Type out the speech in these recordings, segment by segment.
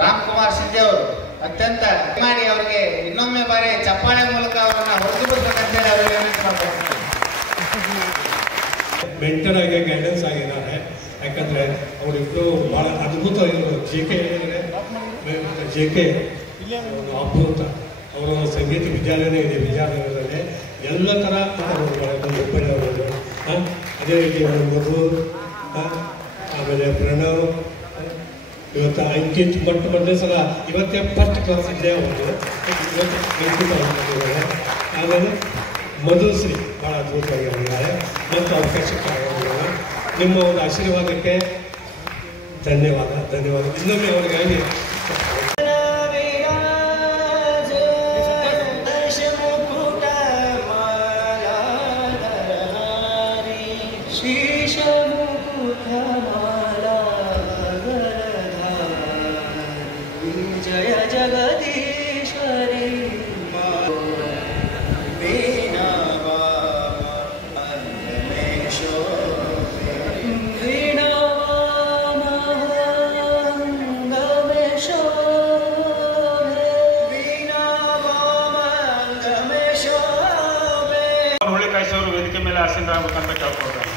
ರಾಮ್ಕುಮಾರ್ ಶಿಂದೆ ಅವರು ಅತ್ಯಂತ ಮಾಡಿ ಅವರಿಗೆ ಇನ್ನೊಮ್ಮೆ ಬಾರಿ ಚಪ್ಪಾಳೆ ಮೂಲಕ ಅವರನ್ನ ಹೊರತುಪಡಿಸಬೇಕಂತೇಳಿ ಅವರಿಗೆ ವಿನಂತಿ ಮಾಡ್ತಾರೆ. ಮೆಂಟರ್ ಆಗಿ ಗೈಡೆನ್ಸ್ ಆಗಿದ್ದಾರೆ. ಯಾಕಂದ್ರೆ ಅವರಿಬ್ರು ಬಹಳ ಅದ್ಭುತವಾಗಿರೋದು. ಜೆ ಕೆ ಅದ್ಭುತ. ಅವರ ಸಂಗೀತ ವಿದ್ಯಾಲಯನ ಇದೆ ವಿದ್ಯಾಲಯದಲ್ಲಿ ಎಲ್ಲ ಥರ ಅವರು. ಅದೇ ರೀತಿ ಮಧು, ಆಮೇಲೆ ಪ್ರಣವ್, ಇವತ್ತು ಅಂಕಿತ್ ಮೊದಲನೇ ಸಲ ಇವತ್ತೇ ಫಸ್ಟ್ ಕ್ಲಾಸ್ ಇದ್ದೇ ಅವರು ಆಮೇಲೆ ಮಧುಶ್ರೀ ಭಾಳ ಅದ್ಭುತವಾಗಿದ್ದಾರೆ ಮತ್ತು ಅವಕಾಶಕ್ಕಾಗಿದ್ದಾರೆ. ನಿಮ್ಮ ಒಂದು ಆಶೀರ್ವಾದಕ್ಕೆ ಧನ್ಯವಾದ. ಇನ್ನೊಮ್ಮೆ ಅವರಿಗಾಗಿ जय जगदीश्वरी ವೇದಿಕೆ ಮೇಲೆ ಆಸೀನರಾಗಬೇಕಂತ ಕೇಳ್ಕೊಳ್ತಾರೆ.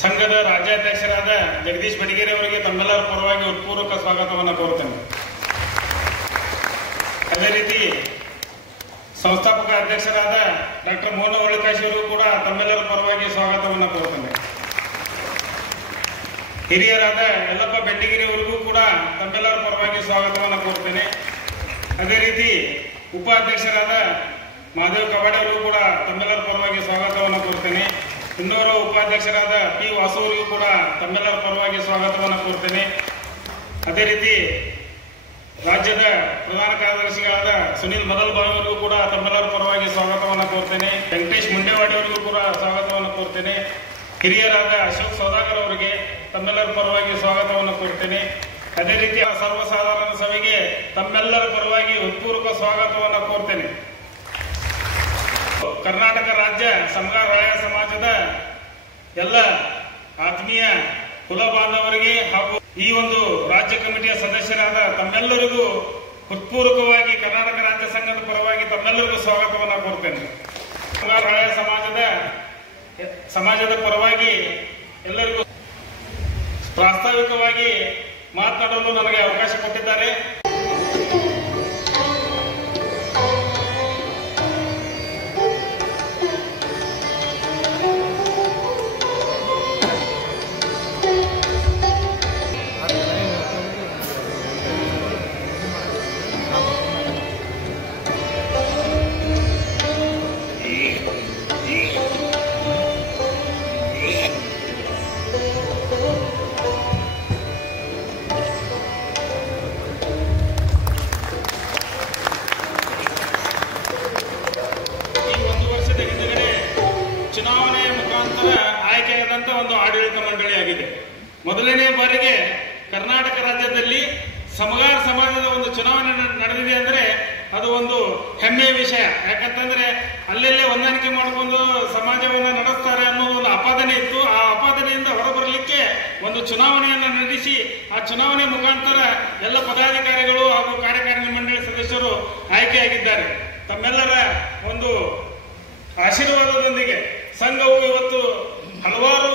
ಸಂಘದ ರಾಜ್ಯಾಧ್ಯಕ್ಷರಾದ ಜಗದೀಶ್ ಬಡಿಗೇರಿ ಅವರಿಗೆ ತಮ್ಮೆಲ್ಲರ ಪರವಾಗಿ ಹೃತ್ಪೂರ್ವಕ ಸ್ವಾಗತವನ್ನು ಕೋರುತ್ತೇನೆ. ಅದೇ ರೀತಿ ಸಂಸ್ಥಾಪಕ ಅಧ್ಯಕ್ಷರಾದ ಡಾಕ್ಟರ್ ಮೋಹನ ಒಳ್ಳಿಕಾಶಿ ಅವರು ಕೂಡ ತಮ್ಮೆಲ್ಲರ ಪರವಾಗಿ ಸ್ವಾಗತವನ್ನು ಕೋರುತ್ತೇನೆ. ಹಿರಿಯರಾದ ಯಲ್ಲಪ್ಪ ಬೆಂಡಿಗಿರಿ ಅವರಿಗೂ ಕೂಡ ತಮ್ಮೆಲ್ಲರ ಪರವಾಗಿ ಸ್ವಾಗತವನ್ನು ಕೋರುತ್ತೇನೆ. ಅದೇ ರೀತಿ ಉಪಾಧ್ಯಕ್ಷರಾದ ಮಹಾದೇವ್ ಕವಾಡೆ ಅವರಿಗೂ ಕೂಡ ತಮ್ಮೆಲ್ಲರ ಪರವಾಗಿ ಸ್ವಾಗತವನ್ನು ಕೋರುತ್ತೇನೆ. ಇನ್ನೋರ್ವ ಉಪಾಧ್ಯಕ್ಷರಾದ ಪಿ ವಾಸು ಅವರಿಗೂ ಕೂಡ ತಮ್ಮೆಲ್ಲರ ಪರವಾಗಿ ಸ್ವಾಗತವನ್ನು ಕೋರುತ್ತೇನೆ. ಅದೇ ರೀತಿ ರಾಜ್ಯದ ಪ್ರಧಾನ ಕಾರ್ಯದರ್ಶಿಗಳಾದ ಸುನಿಲ್ ಮದಲ್ಬಾವಿ ಅವರಿಗೂ ಕೂಡ ತಮ್ಮೆಲ್ಲರ ಪರವಾಗಿ ಸ್ವಾಗತವನ್ನು ಕೋರ್ತೇನೆ. ವೆಂಕಟೇಶ್ ಮುಂಡೇವಾಡಿ ಅವರಿಗೂ ಕೂಡ ಸ್ವಾಗತವನ್ನು ಕೋರ್ತೇನೆ. ಹಿರಿಯರಾದ ಅಶೋಕ್ ಸೌದಾಗರ್ ಅವರಿಗೆ ತಮ್ಮೆಲ್ಲರ ಪರವಾಗಿ ಸ್ವಾಗತವನ್ನು ಕೋರ್ತೇನೆ. ಅದೇ ರೀತಿ ಸರ್ವಸಾಧಾರಣ ಸಭೆಗೆ ತಮ್ಮೆಲ್ಲರ ಪರವಾಗಿ ಹೃತ್ಪೂರ್ವಕ ಸ್ವಾಗತವನ್ನು ಕೋರ್ತೇನೆ. ಕರ್ನಾಟಕ ರಾಜ್ಯ ಸಮಗಾರ ರಾಯ ಸಮಾಜದ ಎಲ್ಲ ಆತ್ಮೀಯ ಕುಲ ಬಾಂಧವರಿಗೆ ಹಾಗೂ ಈ ಒಂದು ರಾಜ್ಯ ಕಮಿಟಿಯ ಸದಸ್ಯರಾದ ತಮ್ಮೆಲ್ಲರಿಗೂ ಹೃತ್ಪೂರ್ವಕವಾಗಿ ಕರ್ನಾಟಕ ರಾಜ್ಯ ಸಂಘದ ಪರವಾಗಿ ತಮ್ಮೆಲ್ಲರಿಗೂ ಸ್ವಾಗತವನ್ನು ಕೋರ್ತೇನೆ. ಸಮಗಾರ ರಾಯ ಸಮಾಜದ ಪರವಾಗಿ ಎಲ್ಲರಿಗೂ ಪ್ರಾಸ್ತಾವಿಕವಾಗಿ ಮಾತನಾಡಲು ನನಗೆ ಅವಕಾಶ ಕೊಟ್ಟಿದ್ದಾರೆ. ಮೊದಲನೇ ಬಾರಿಗೆ ಕರ್ನಾಟಕ ರಾಜ್ಯದಲ್ಲಿ ಸಮಗಾರ ಸಮಾಜದ ಒಂದು ಚುನಾವಣೆ ನಡೆದಿದೆ ಅಂದ್ರೆ ಅದು ಒಂದು ಹೆಮ್ಮೆಯ ವಿಷಯ. ಯಾಕಂತಂದ್ರೆ ಅಲ್ಲೆಲ್ಲೇ ಹೊಂದಾಣಿಕೆ ಮಾಡಿಕೊಂಡು ಸಮಾಜವನ್ನು ನಡೆಸ್ತಾರೆ ಅನ್ನೋ ಒಂದು ಆಪಾದನೆ ಇತ್ತು. ಆ ಆಪಾದನೆಯಿಂದ ಹೊರಬರಲಿಕ್ಕೆ ಒಂದು ಚುನಾವಣೆಯನ್ನು ನಡೆಸಿ ಆ ಚುನಾವಣೆ ಮುಖಾಂತರ ಎಲ್ಲ ಪದಾಧಿಕಾರಿಗಳು ಹಾಗೂ ಕಾರ್ಯಕಾರಿಣಿ ಮಂಡಳಿ ಸದಸ್ಯರು ಆಯ್ಕೆಯಾಗಿದ್ದಾರೆ. ತಮ್ಮೆಲ್ಲರ ಒಂದು ಆಶೀರ್ವಾದದೊಂದಿಗೆ ಸಂಘವು ಇವತ್ತು ಹಲವಾರು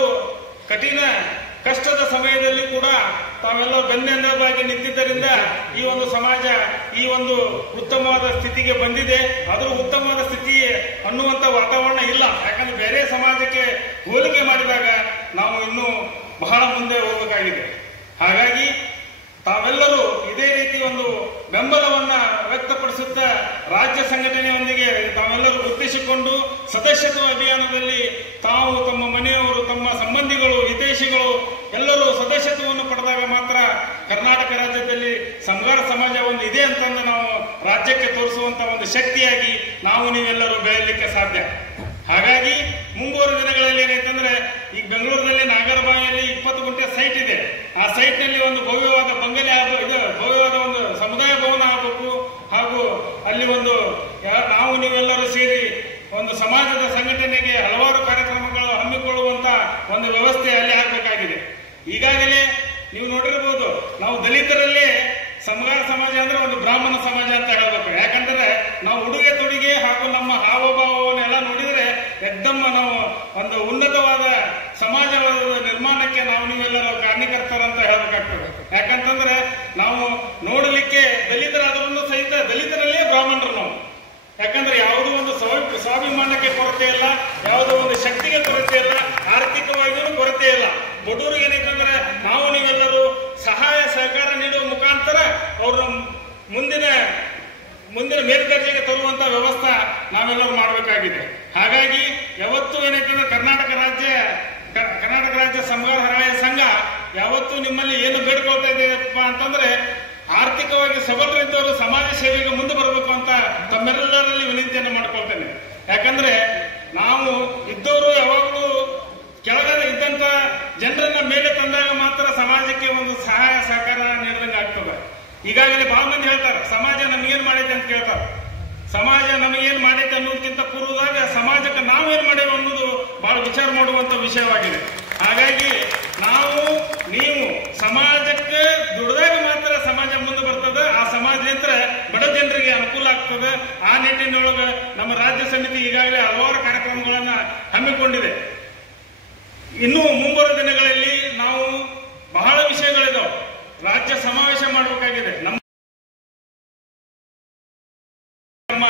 ಕಠಿಣ ಕಷ್ಟದ ಸಮಯದಲ್ಲಿ ಕೂಡ ತಾವೆಲ್ಲ ಬೆನ್ನೆಲುಬಾಗಿ ನಿಂತಿದ್ದರಿಂದ ಈ ಒಂದು ಸಮಾಜ ಈ ಒಂದು ಉತ್ತಮವಾದ ಸ್ಥಿತಿಗೆ ಬಂದಿದೆ. ಆದರೂ ಉತ್ತಮವಾದ ಸ್ಥಿತಿ ಅನ್ನುವಂಥ ವಾತಾವರಣ ಇಲ್ಲ. ಯಾಕಂದ್ರೆ ಬೇರೆ ಸಮಾಜಕ್ಕೆ ಹೋಲಿಕೆ ಮಾಡಿದಾಗ ನಾವು ಇನ್ನೂ ಬಹಳ ಮುಂದೆ ಹೋಗಬೇಕಾಗಿದೆ. ಹಾಗಾಗಿ ತಾವೆಲ್ಲರೂ ಇದೇ ರೀತಿ ಒಂದು ಬೆಂಬಲವನ್ನ ವ್ಯಕ್ತಪಡಿಸುತ್ತಾ ರಾಜ್ಯ ಸಂಘಟನೆಯೊಂದಿಗೆ ತಾವೆಲ್ಲರೂ ಗುರುತಿಸಿಕೊಂಡು ಸದಸ್ಯತ್ವ ಅಭಿಯಾನದಲ್ಲಿ ತಾವು, ತಮ್ಮ ಮನೆಯವರು, ತಮ್ಮ ಸಂಬಂಧಿಗಳು, ಹಿತೈಷಿಗಳು ಎಲ್ಲರೂ ಸದಸ್ಯತ್ವವನ್ನು ಪಡೆದಾಗ ಮಾತ್ರ ಕರ್ನಾಟಕ ರಾಜ್ಯದಲ್ಲಿ ಸಮಗಾರ ಸಮಾಜ ಒಂದು ಇದೆ ಅಂತಂದು ನಾವು ರಾಜ್ಯಕ್ಕೆ ತೋರಿಸುವಂತ ಒಂದು ಶಕ್ತಿಯಾಗಿ ನಾವು ನೀವೆಲ್ಲರೂ ಬೆಳೆಯಲಿಕ್ಕೆ ಸಾಧ್ಯ. ಹಾಗಾಗಿ ಮುಂಬರುವ ದಿನಗಳಲ್ಲಿ ಏನೈತಂದ್ರೆ ಈಗ ಬೆಂಗಳೂರಿನಲ್ಲಿ ನಾಗರಬಾವಿಯಲ್ಲಿ 20 ಗುಂಟೆ ಸೈಟ್ ಇದೆ. ಆ ಸೈಟ್ ನಲ್ಲಿ ಒಂದು ಭವ್ಯವಾದ ಬಂಗಲೆ ಆಗಬೇಕು, ಭವ್ಯವಾದ ಒಂದು ಸಮುದಾಯ ಭವನ ಆಗಬೇಕು. ಹಾಗೂ ಅಲ್ಲಿ ಒಂದು ನಾವು ನೀವೆಲ್ಲರೂ ಸೇರಿ ಒಂದು ಸಮಾಜದ ಸಂಘಟನೆಗೆ ಹಲವಾರು ಕಾರ್ಯಕ್ರಮಗಳು ಹಮ್ಮಿಕೊಳ್ಳುವಂತ ಒಂದು ವ್ಯವಸ್ಥೆ ಅಲ್ಲಿ ಆಗಬೇಕಾಗಿದೆ. ಈಗಾಗಲೇ ನೀವು ನೋಡಿರ್ಬೋದು, ನಾವು ದಲಿತರಲ್ಲೇ ಸಮಗಾರ ಸಮಾಜ ಅಂದ್ರೆ ಒಂದು ಬ್ರಾಹ್ಮಣ ಸಮಾಜ ಅಂತ ಹೇಳ್ಬೇಕು. ಯಾಕಂದ್ರೆ ನಾವು ಉಡುಗೆ ತೊಡುಗೆ ಹಾಗೂ ನಮ್ಮ ಹಾವಭಾವವನ್ನೆಲ್ಲ ನೋಡಿದ್ರೆ ಎಕ್ದಮ್ ನಾವು ಒಂದು ಉನ್ನತವಾದ ಸಮಾಜದ ನಿರ್ಮಾಣಕ್ಕೆ ನಾವು ನೀವೆಲ್ಲರೂ ಕಾರಣೀಕರ್ತರಂತ ಹೇಳ್ಬೇಕಾಗ್ತದೆ. ಯಾಕಂತಂದ್ರೆ ನಾವು ನೋಡಲಿಕ್ಕೆ ದಲಿತರಾದ್ರೂ ಸಹಿತ ದಲಿತರಲ್ಲೇ ಬ್ರಾಹ್ಮಣರು ನಾವು. ಯಾಕಂದ್ರೆ ಯಾವುದೋ ಒಂದು ಸ್ವಾಭಿಮಾನಕ್ಕೆ ಕೊರತೆ ಇಲ್ಲ, ಯಾವುದೋ ಒಂದು ಶಕ್ತಿಗೆ ಕೊರತೆ ಇಲ್ಲ, ಆರ್ಥಿಕವಾಗಿಯೂ ಕೊರತೆ ಇಲ್ಲ. ಬಡವರಿಗೆ ಏನೈತಂದ್ರೆ ನಾವು ನೀವೆಲ್ಲರೂ ಸಹಾಯ ಸಹಕಾರ ನೀಡುವ ಮುಖಾಂತರ ಅವರು ಮುಂದಿನ ಮೇಲ್ದರ್ಜೆಗೆ ತರುವಂತ ವ್ಯವಸ್ಥೆ ನಾವೆಲ್ಲರೂ ಮಾಡಬೇಕಾಗಿದೆ. ಹಾಗಾಗಿ ಯಾವತ್ತೂ ಏನೈತಂದ್ರೆ ಕರ್ನಾಟಕ ರಾಜ್ಯ ಸಮಗಾರ ಹರಾಯ ಸಂಘ ಯಾವತ್ತೂ ನಿಮ್ಮಲ್ಲಿ ಏನು ಬೇಡ್ಕೊಳ್ತಾ ಇದೆಯಪ್ಪ ಅಂತಂದ್ರೆ ಆರ್ಥಿಕವಾಗಿ ಸಬಲರಿದ್ದವರು ಸಮಾಜ ಸೇವೆಗೆ ಮುಂದೆ ಬರಬೇಕು ಅಂತ ತಮ್ಮೆಲ್ಲರಲ್ಲಿ ವಿನಂತಿಯನ್ನು ಮಾಡ್ಕೊಳ್ತೇನೆ. ಯಾಕಂದ್ರೆ ನಾವು ಇದ್ದವರು ಯಾವಾಗಲೂ ಕೆಳಗಡೆ ಇದ್ದಂತ ಜನರನ್ನ ಮೇಲೆ ತಂದಾಗ ಮಾತ್ರ ಸಮಾಜಕ್ಕೆ ಒಂದು ಸಹಾಯ ಸಹಕಾರ ನೀಡಿದಂಗೆ ಆಗ್ತದೆ. ಈಗಾಗಲೇ ಬಹಳ ಮಂದಿ ಹೇಳ್ತಾರೆ ಸಮಾಜ ನಮಗೇನ್ ಮಾಡೈತೆ ಅಂತ ಕೇಳ್ತಾರೆ. ಸಮಾಜ ನಮಗೇನ್ ಮಾಡೈತೆ ಅನ್ನೋದಕ್ಕಿಂತ ಪೂರ್ವದಾಗ ಸಮಾಜಕ್ಕೆ ನಾವೇನ್ ಮಾಡೇವೆ ಅನ್ನೋದು ಬಹಳ ವಿಚಾರ ಮಾಡುವಂತ ವಿಷಯವಾಗಿದೆ. ಹಾಗಾಗಿ ನೀವು ಸಮಾಜಕ್ಕೆ ದುಡಿದಾಗ ಮಾತ್ರ ಸಮಾಜ ಮುಂದೆ ಬರ್ತದೆ. ಆ ಸಮಾಜದಿಂದ ಬಡ ಜನರಿಗೆ ಅನುಕೂಲ ಆಗ್ತದೆ. ಆ ನಿಟ್ಟಿನೊಳಗೆ ನಮ್ಮ ರಾಜ್ಯ ಸಮಿತಿ ಈಗಾಗಲೇ ಹಲವಾರು ಕಾರ್ಯಕ್ರಮಗಳನ್ನ ಹಮ್ಮಿಕೊಂಡಿದೆ. ಇನ್ನು ಮುಂಬರುವ ದಿನಗಳಲ್ಲಿ ನಾವು ಬಹಳ ವಿಷಯಗಳಿದಾವೆ. ರಾಜ್ಯ ಸಮಾವೇಶ ಮಾಡಬೇಕಾಗಿದೆ. ನಮ್ಮ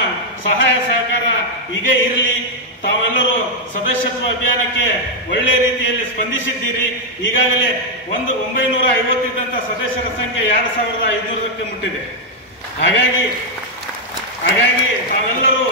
ಸಹಾಯ ಸಹಕಾರ ಹೀಗೆ ಇರಲಿ. ತಾವೆಲ್ಲರೂ ಸದಸ್ಯತ್ವ ಅಭಿಯಾನಕ್ಕೆ ಒಳ್ಳೆ ರೀತಿಯಲ್ಲಿ ಸ್ಪಂದಿಸಿದ್ದೀರಿ. ಈಗಾಗಲೇ 950 ಇದ್ದಂತ ಸದಸ್ಯರ ಸಂಖ್ಯೆ 2500ಕ್ಕೆ ಮುಟ್ಟಿದೆ. ಹಾಗಾಗಿ ತಾವೆಲ್ಲರೂ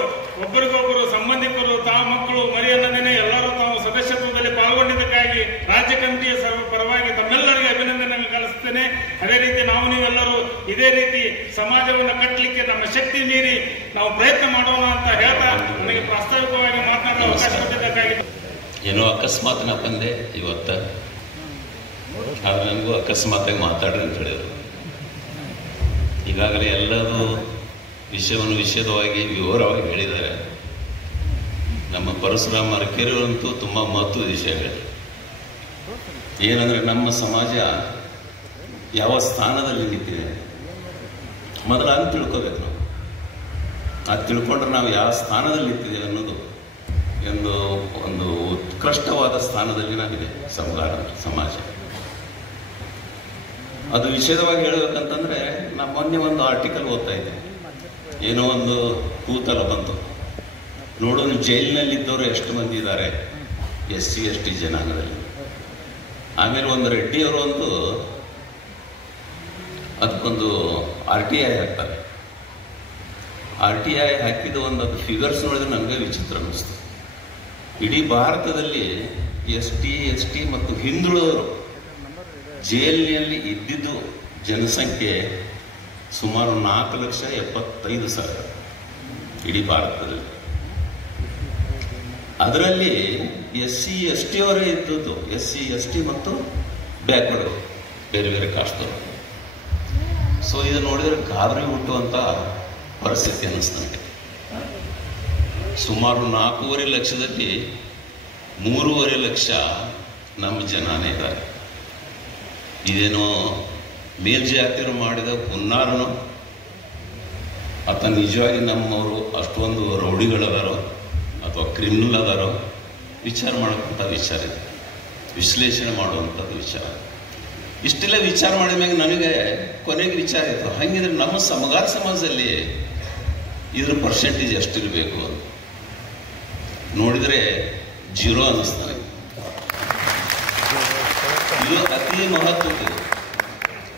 ಒಬ್ಬರಿಗೊಬ್ಬರು ಸಂಬಂಧಿಕರು, ತಾವು ಮಕ್ಕಳು ಮರಿಯಲ್ಲದೇನೆ ಎಲ್ಲರೂ ತಾವು ಸದಸ್ಯತ್ವದಲ್ಲಿ ಪಾಲ್ಗೊಂಡಿದ್ದಕ್ಕಾಗಿ ರಾಜ್ಯ ಕಮಿಟಿಯ ಪರವಾಗಿ ತಮ್ಮೆಲ್ಲರಿಗೆ ಅಭಿನಂದನೆ ಕಳಿಸುತ್ತೇನೆ. ಅದೇ ರೀತಿ ನೀವೆಲ್ಲರೂ ಇದೇ ರೀತಿ ಸಮಾಜವನ್ನು ಕಟ್ಟಲಿಕ್ಕೆ ನಮ್ಮ ಶಕ್ತಿ ಮೀರಿ ನಾವು ಪ್ರಯತ್ನ ಮಾಡೋಣ ಅಂತ ಹೇಳ್ತಾ ನನಗೆ ಪ್ರಾಸ್ತಾವಿಕವಾಗಿ ಮಾತನಾಡಲು ಅವಕಾಶ ಕೊಟ್ಟಿದ್ದಕ್ಕಾಗಿ ಏನೋ ಅಕಸ್ಮಾತ್ ನಾ ಬಂದೆ ಇವತ್ತ. ಆದ್ರೆ ನನಗೂ ಅಕಸ್ಮಾತಾಗಿ ಮಾತಾಡ್ರಿ ಅಂತ ಹೇಳಿದ್ರು. ಈಗಾಗಲೇ ಎಲ್ಲರೂ ವಿಷಯದವಾಗಿ ವಿವರವಾಗಿ ಹೇಳಿದ್ದಾರೆ. ನಮ್ಮ ಪರಶುರಾಮ ಅರಕೇರಿಯಂತೂ ತುಂಬ ಮಹತ್ವದ ವಿಷಯ ಹೇಳಿದ್ರು. ಏನಂದ್ರೆ ನಮ್ಮ ಸಮಾಜ ಯಾವ ಸ್ಥಾನದಲ್ಲಿ ನಿಂತಿದೆ ಮೊದಲು ಅಂತ ತಿಳ್ಕೋಬೇಕು ನಾವು. ಅದು ತಿಳ್ಕೊಂಡ್ರೆ ನಾವು ಯಾವ ಸ್ಥಾನದಲ್ಲಿ ನಿಂತಿದೆ ಅನ್ನೋದು ಒಂದು ಉತ್ಕೃಷ್ಟವಾದ ಸ್ಥಾನದಲ್ಲಿ ನಾವಿದೆ ಸಮಗಾರ ಸಮಾಜ. ಅದು ವಿಷಯವಾಗಿ ಹೇಳಬೇಕಂತಂದ್ರೆ ನಾ ಮೊನ್ನೆ ಒಂದು ಆರ್ಟಿಕಲ್ ಓದ್ತಾ ಇದ್ದೆ. ಏನೋ ಒಂದು ಕೂತಲ ಬಂತು, ನೋಡೋನು ಜೈಲಿನಲ್ಲಿದ್ದವರು ಎಷ್ಟು ಮಂದಿ ಇದ್ದಾರೆ SC ST ಜನಾಂಗದಲ್ಲಿ. ಆಮೇಲೆ ಒಂದು ರೆಡ್ಡಿಯವರು ಒಂದು ಅದಕ್ಕೊಂದು RTI ಹಾಕ್ತಾರೆ. RTI ಹಾಕಿದ ಒಂದು ಫಿಗರ್ಸ್ ನೋಡಿದ್ರೆ ನನಗೆ ವಿಚಿತ್ರ ಅನ್ನಿಸ್ತು. ಇಡೀ ಭಾರತದಲ್ಲಿ ST ST ಮತ್ತು ಹಿಂದುಳಿದವರು ಜೈಲಿನಲ್ಲಿ ಇದ್ದಿದ್ದು ಜನಸಂಖ್ಯೆ ಸುಮಾರು 4,75,000 ಇಡೀ ಭಾರತದಲ್ಲಿ. ಅದರಲ್ಲಿ SC ST ಅವರೇ ಇದ್ದದ್ದು. SC ST ಮತ್ತು ಬ್ಯಾಕ್ವರ್ಡ್ ಬೇರೆ ಬೇರೆ ಕಾಸ್ಟ್ದವರು. ಸೊ ಇದು ನೋಡಿದರೆ ಗಾಬರಿ ಹುಟ್ಟುವಂಥ ಪರಿಸ್ಥಿತಿ ಅನ್ನಿಸ್ತಂತೆ. ಸುಮಾರು 4.5 ಲಕ್ಷದಲ್ಲಿ 3.5 ಲಕ್ಷ ನಮ್ಮ ಜನನೇ ಇದ್ದಾರೆ. ಇದೇನೋ ಮೇಲ್ಜಾತಿಯರು ಮಾಡಿದ ಹುನ್ನಾರನೋ ಅಥವಾ ನಿಜವಾಗಿ ನಮ್ಮವರು ಅಷ್ಟೊಂದು ರೌಡಿಗಳದಾರೋ ಅಥವಾ ಕ್ರಿಮಿನಲ್ ಅದಾರೋ ವಿಚಾರ ಮಾಡೋಕ್ಕಂಥ ವಿಚಾರ ಇದೆ, ವಿಶ್ಲೇಷಣೆ ಮಾಡುವಂಥದ್ದು ವಿಚಾರ. ಇಷ್ಟೆಲ್ಲ ವಿಚಾರ ಮಾಡಿದ ಮ್ಯಾಗ ನನಗೆ ಕೊನೆಗೆ ವಿಚಾರ ಇತ್ತು, ಹಾಗಿದ್ರೆ ನಮ್ಮ ಸಮಗಾರ ಸಮಾಜದಲ್ಲಿ ಇದ್ರ ಪರ್ಸೆಂಟೇಜ್ ಎಷ್ಟಿರಬೇಕು ಅಂತ ನೋಡಿದರೆ 0 ಅನ್ನಿಸ್ತಾನೆ. ಇದು ಅತಿ ಮಹತ್ವದ್ದು.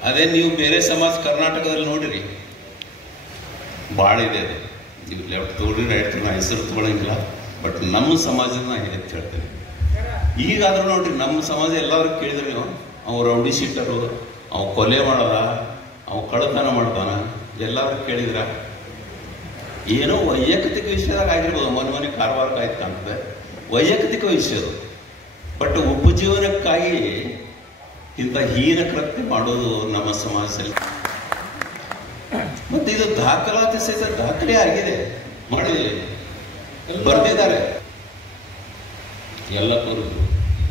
ಅದೇ ನೀವು ಬೇರೆ ಸಮಾಜ ಕರ್ನಾಟಕದಲ್ಲಿ ನೋಡಿರಿ, ಭಾಳ ಇದೆ ಅದು. ನೀವು ಲೆಫ್ಟ್ ತಗೊಳ್ಳಿ ರೈಟ್ ತಗೊಳ್ಳಿ, ಹೆಸರು ತಗೊಳ್ಳಂಗಿಲ್ಲ. ಬಟ್ ನಮ್ಮ ಸಮಾಜದ ನಾ ಇದೆ ಅಂತ ಹೇಳ್ತೇನೆ. ಈಗಾದ್ರೂ ನೋಡ್ರಿ, ನಮ್ಮ ಸಮಾಜ ಎಲ್ಲರೂ ಕೇಳಿದ್ರೆ ನೀವು, ಅವ ರೌಡಿ ಶೀಟರು, ಅವ ಕೊಲೆ ಮಾಡದ, ಅವ ಕಳ್ಳತನ ಮಾಡ್ತಾನ, ಎಲ್ಲರೂ ಕೇಳಿದ್ರ ಏನೋ ವೈಯಕ್ತಿಕ ವಿಷಯದಾಗ ಆಗಿರ್ಬೋದು. ಮೊನ್ನೆ ಕಾರವಾರಕ್ಕೆ ಆಯ್ತು ಕಾಣ್ತದೆ, ವೈಯಕ್ತಿಕ ವಿಷಯದು. ಬಟ್ ಉಪಜೀವನಕ್ಕಾಗಿ ಇಂಥ ಹೀನ ಕೃತ್ಯ ಮಾಡೋದು ನಮ್ಮ ಸಮಾಜದಲ್ಲಿ. ಮತ್ತೆ ಇದು ದಾಖಲಾತಿ ಸಹಿತ ದಾಖಲೆ ಆಗಿದೆ, ಮಾಡಿ ಬರ್ತಿದ್ದಾರೆ. ಎಲ್ಲಕ್ಕೂರು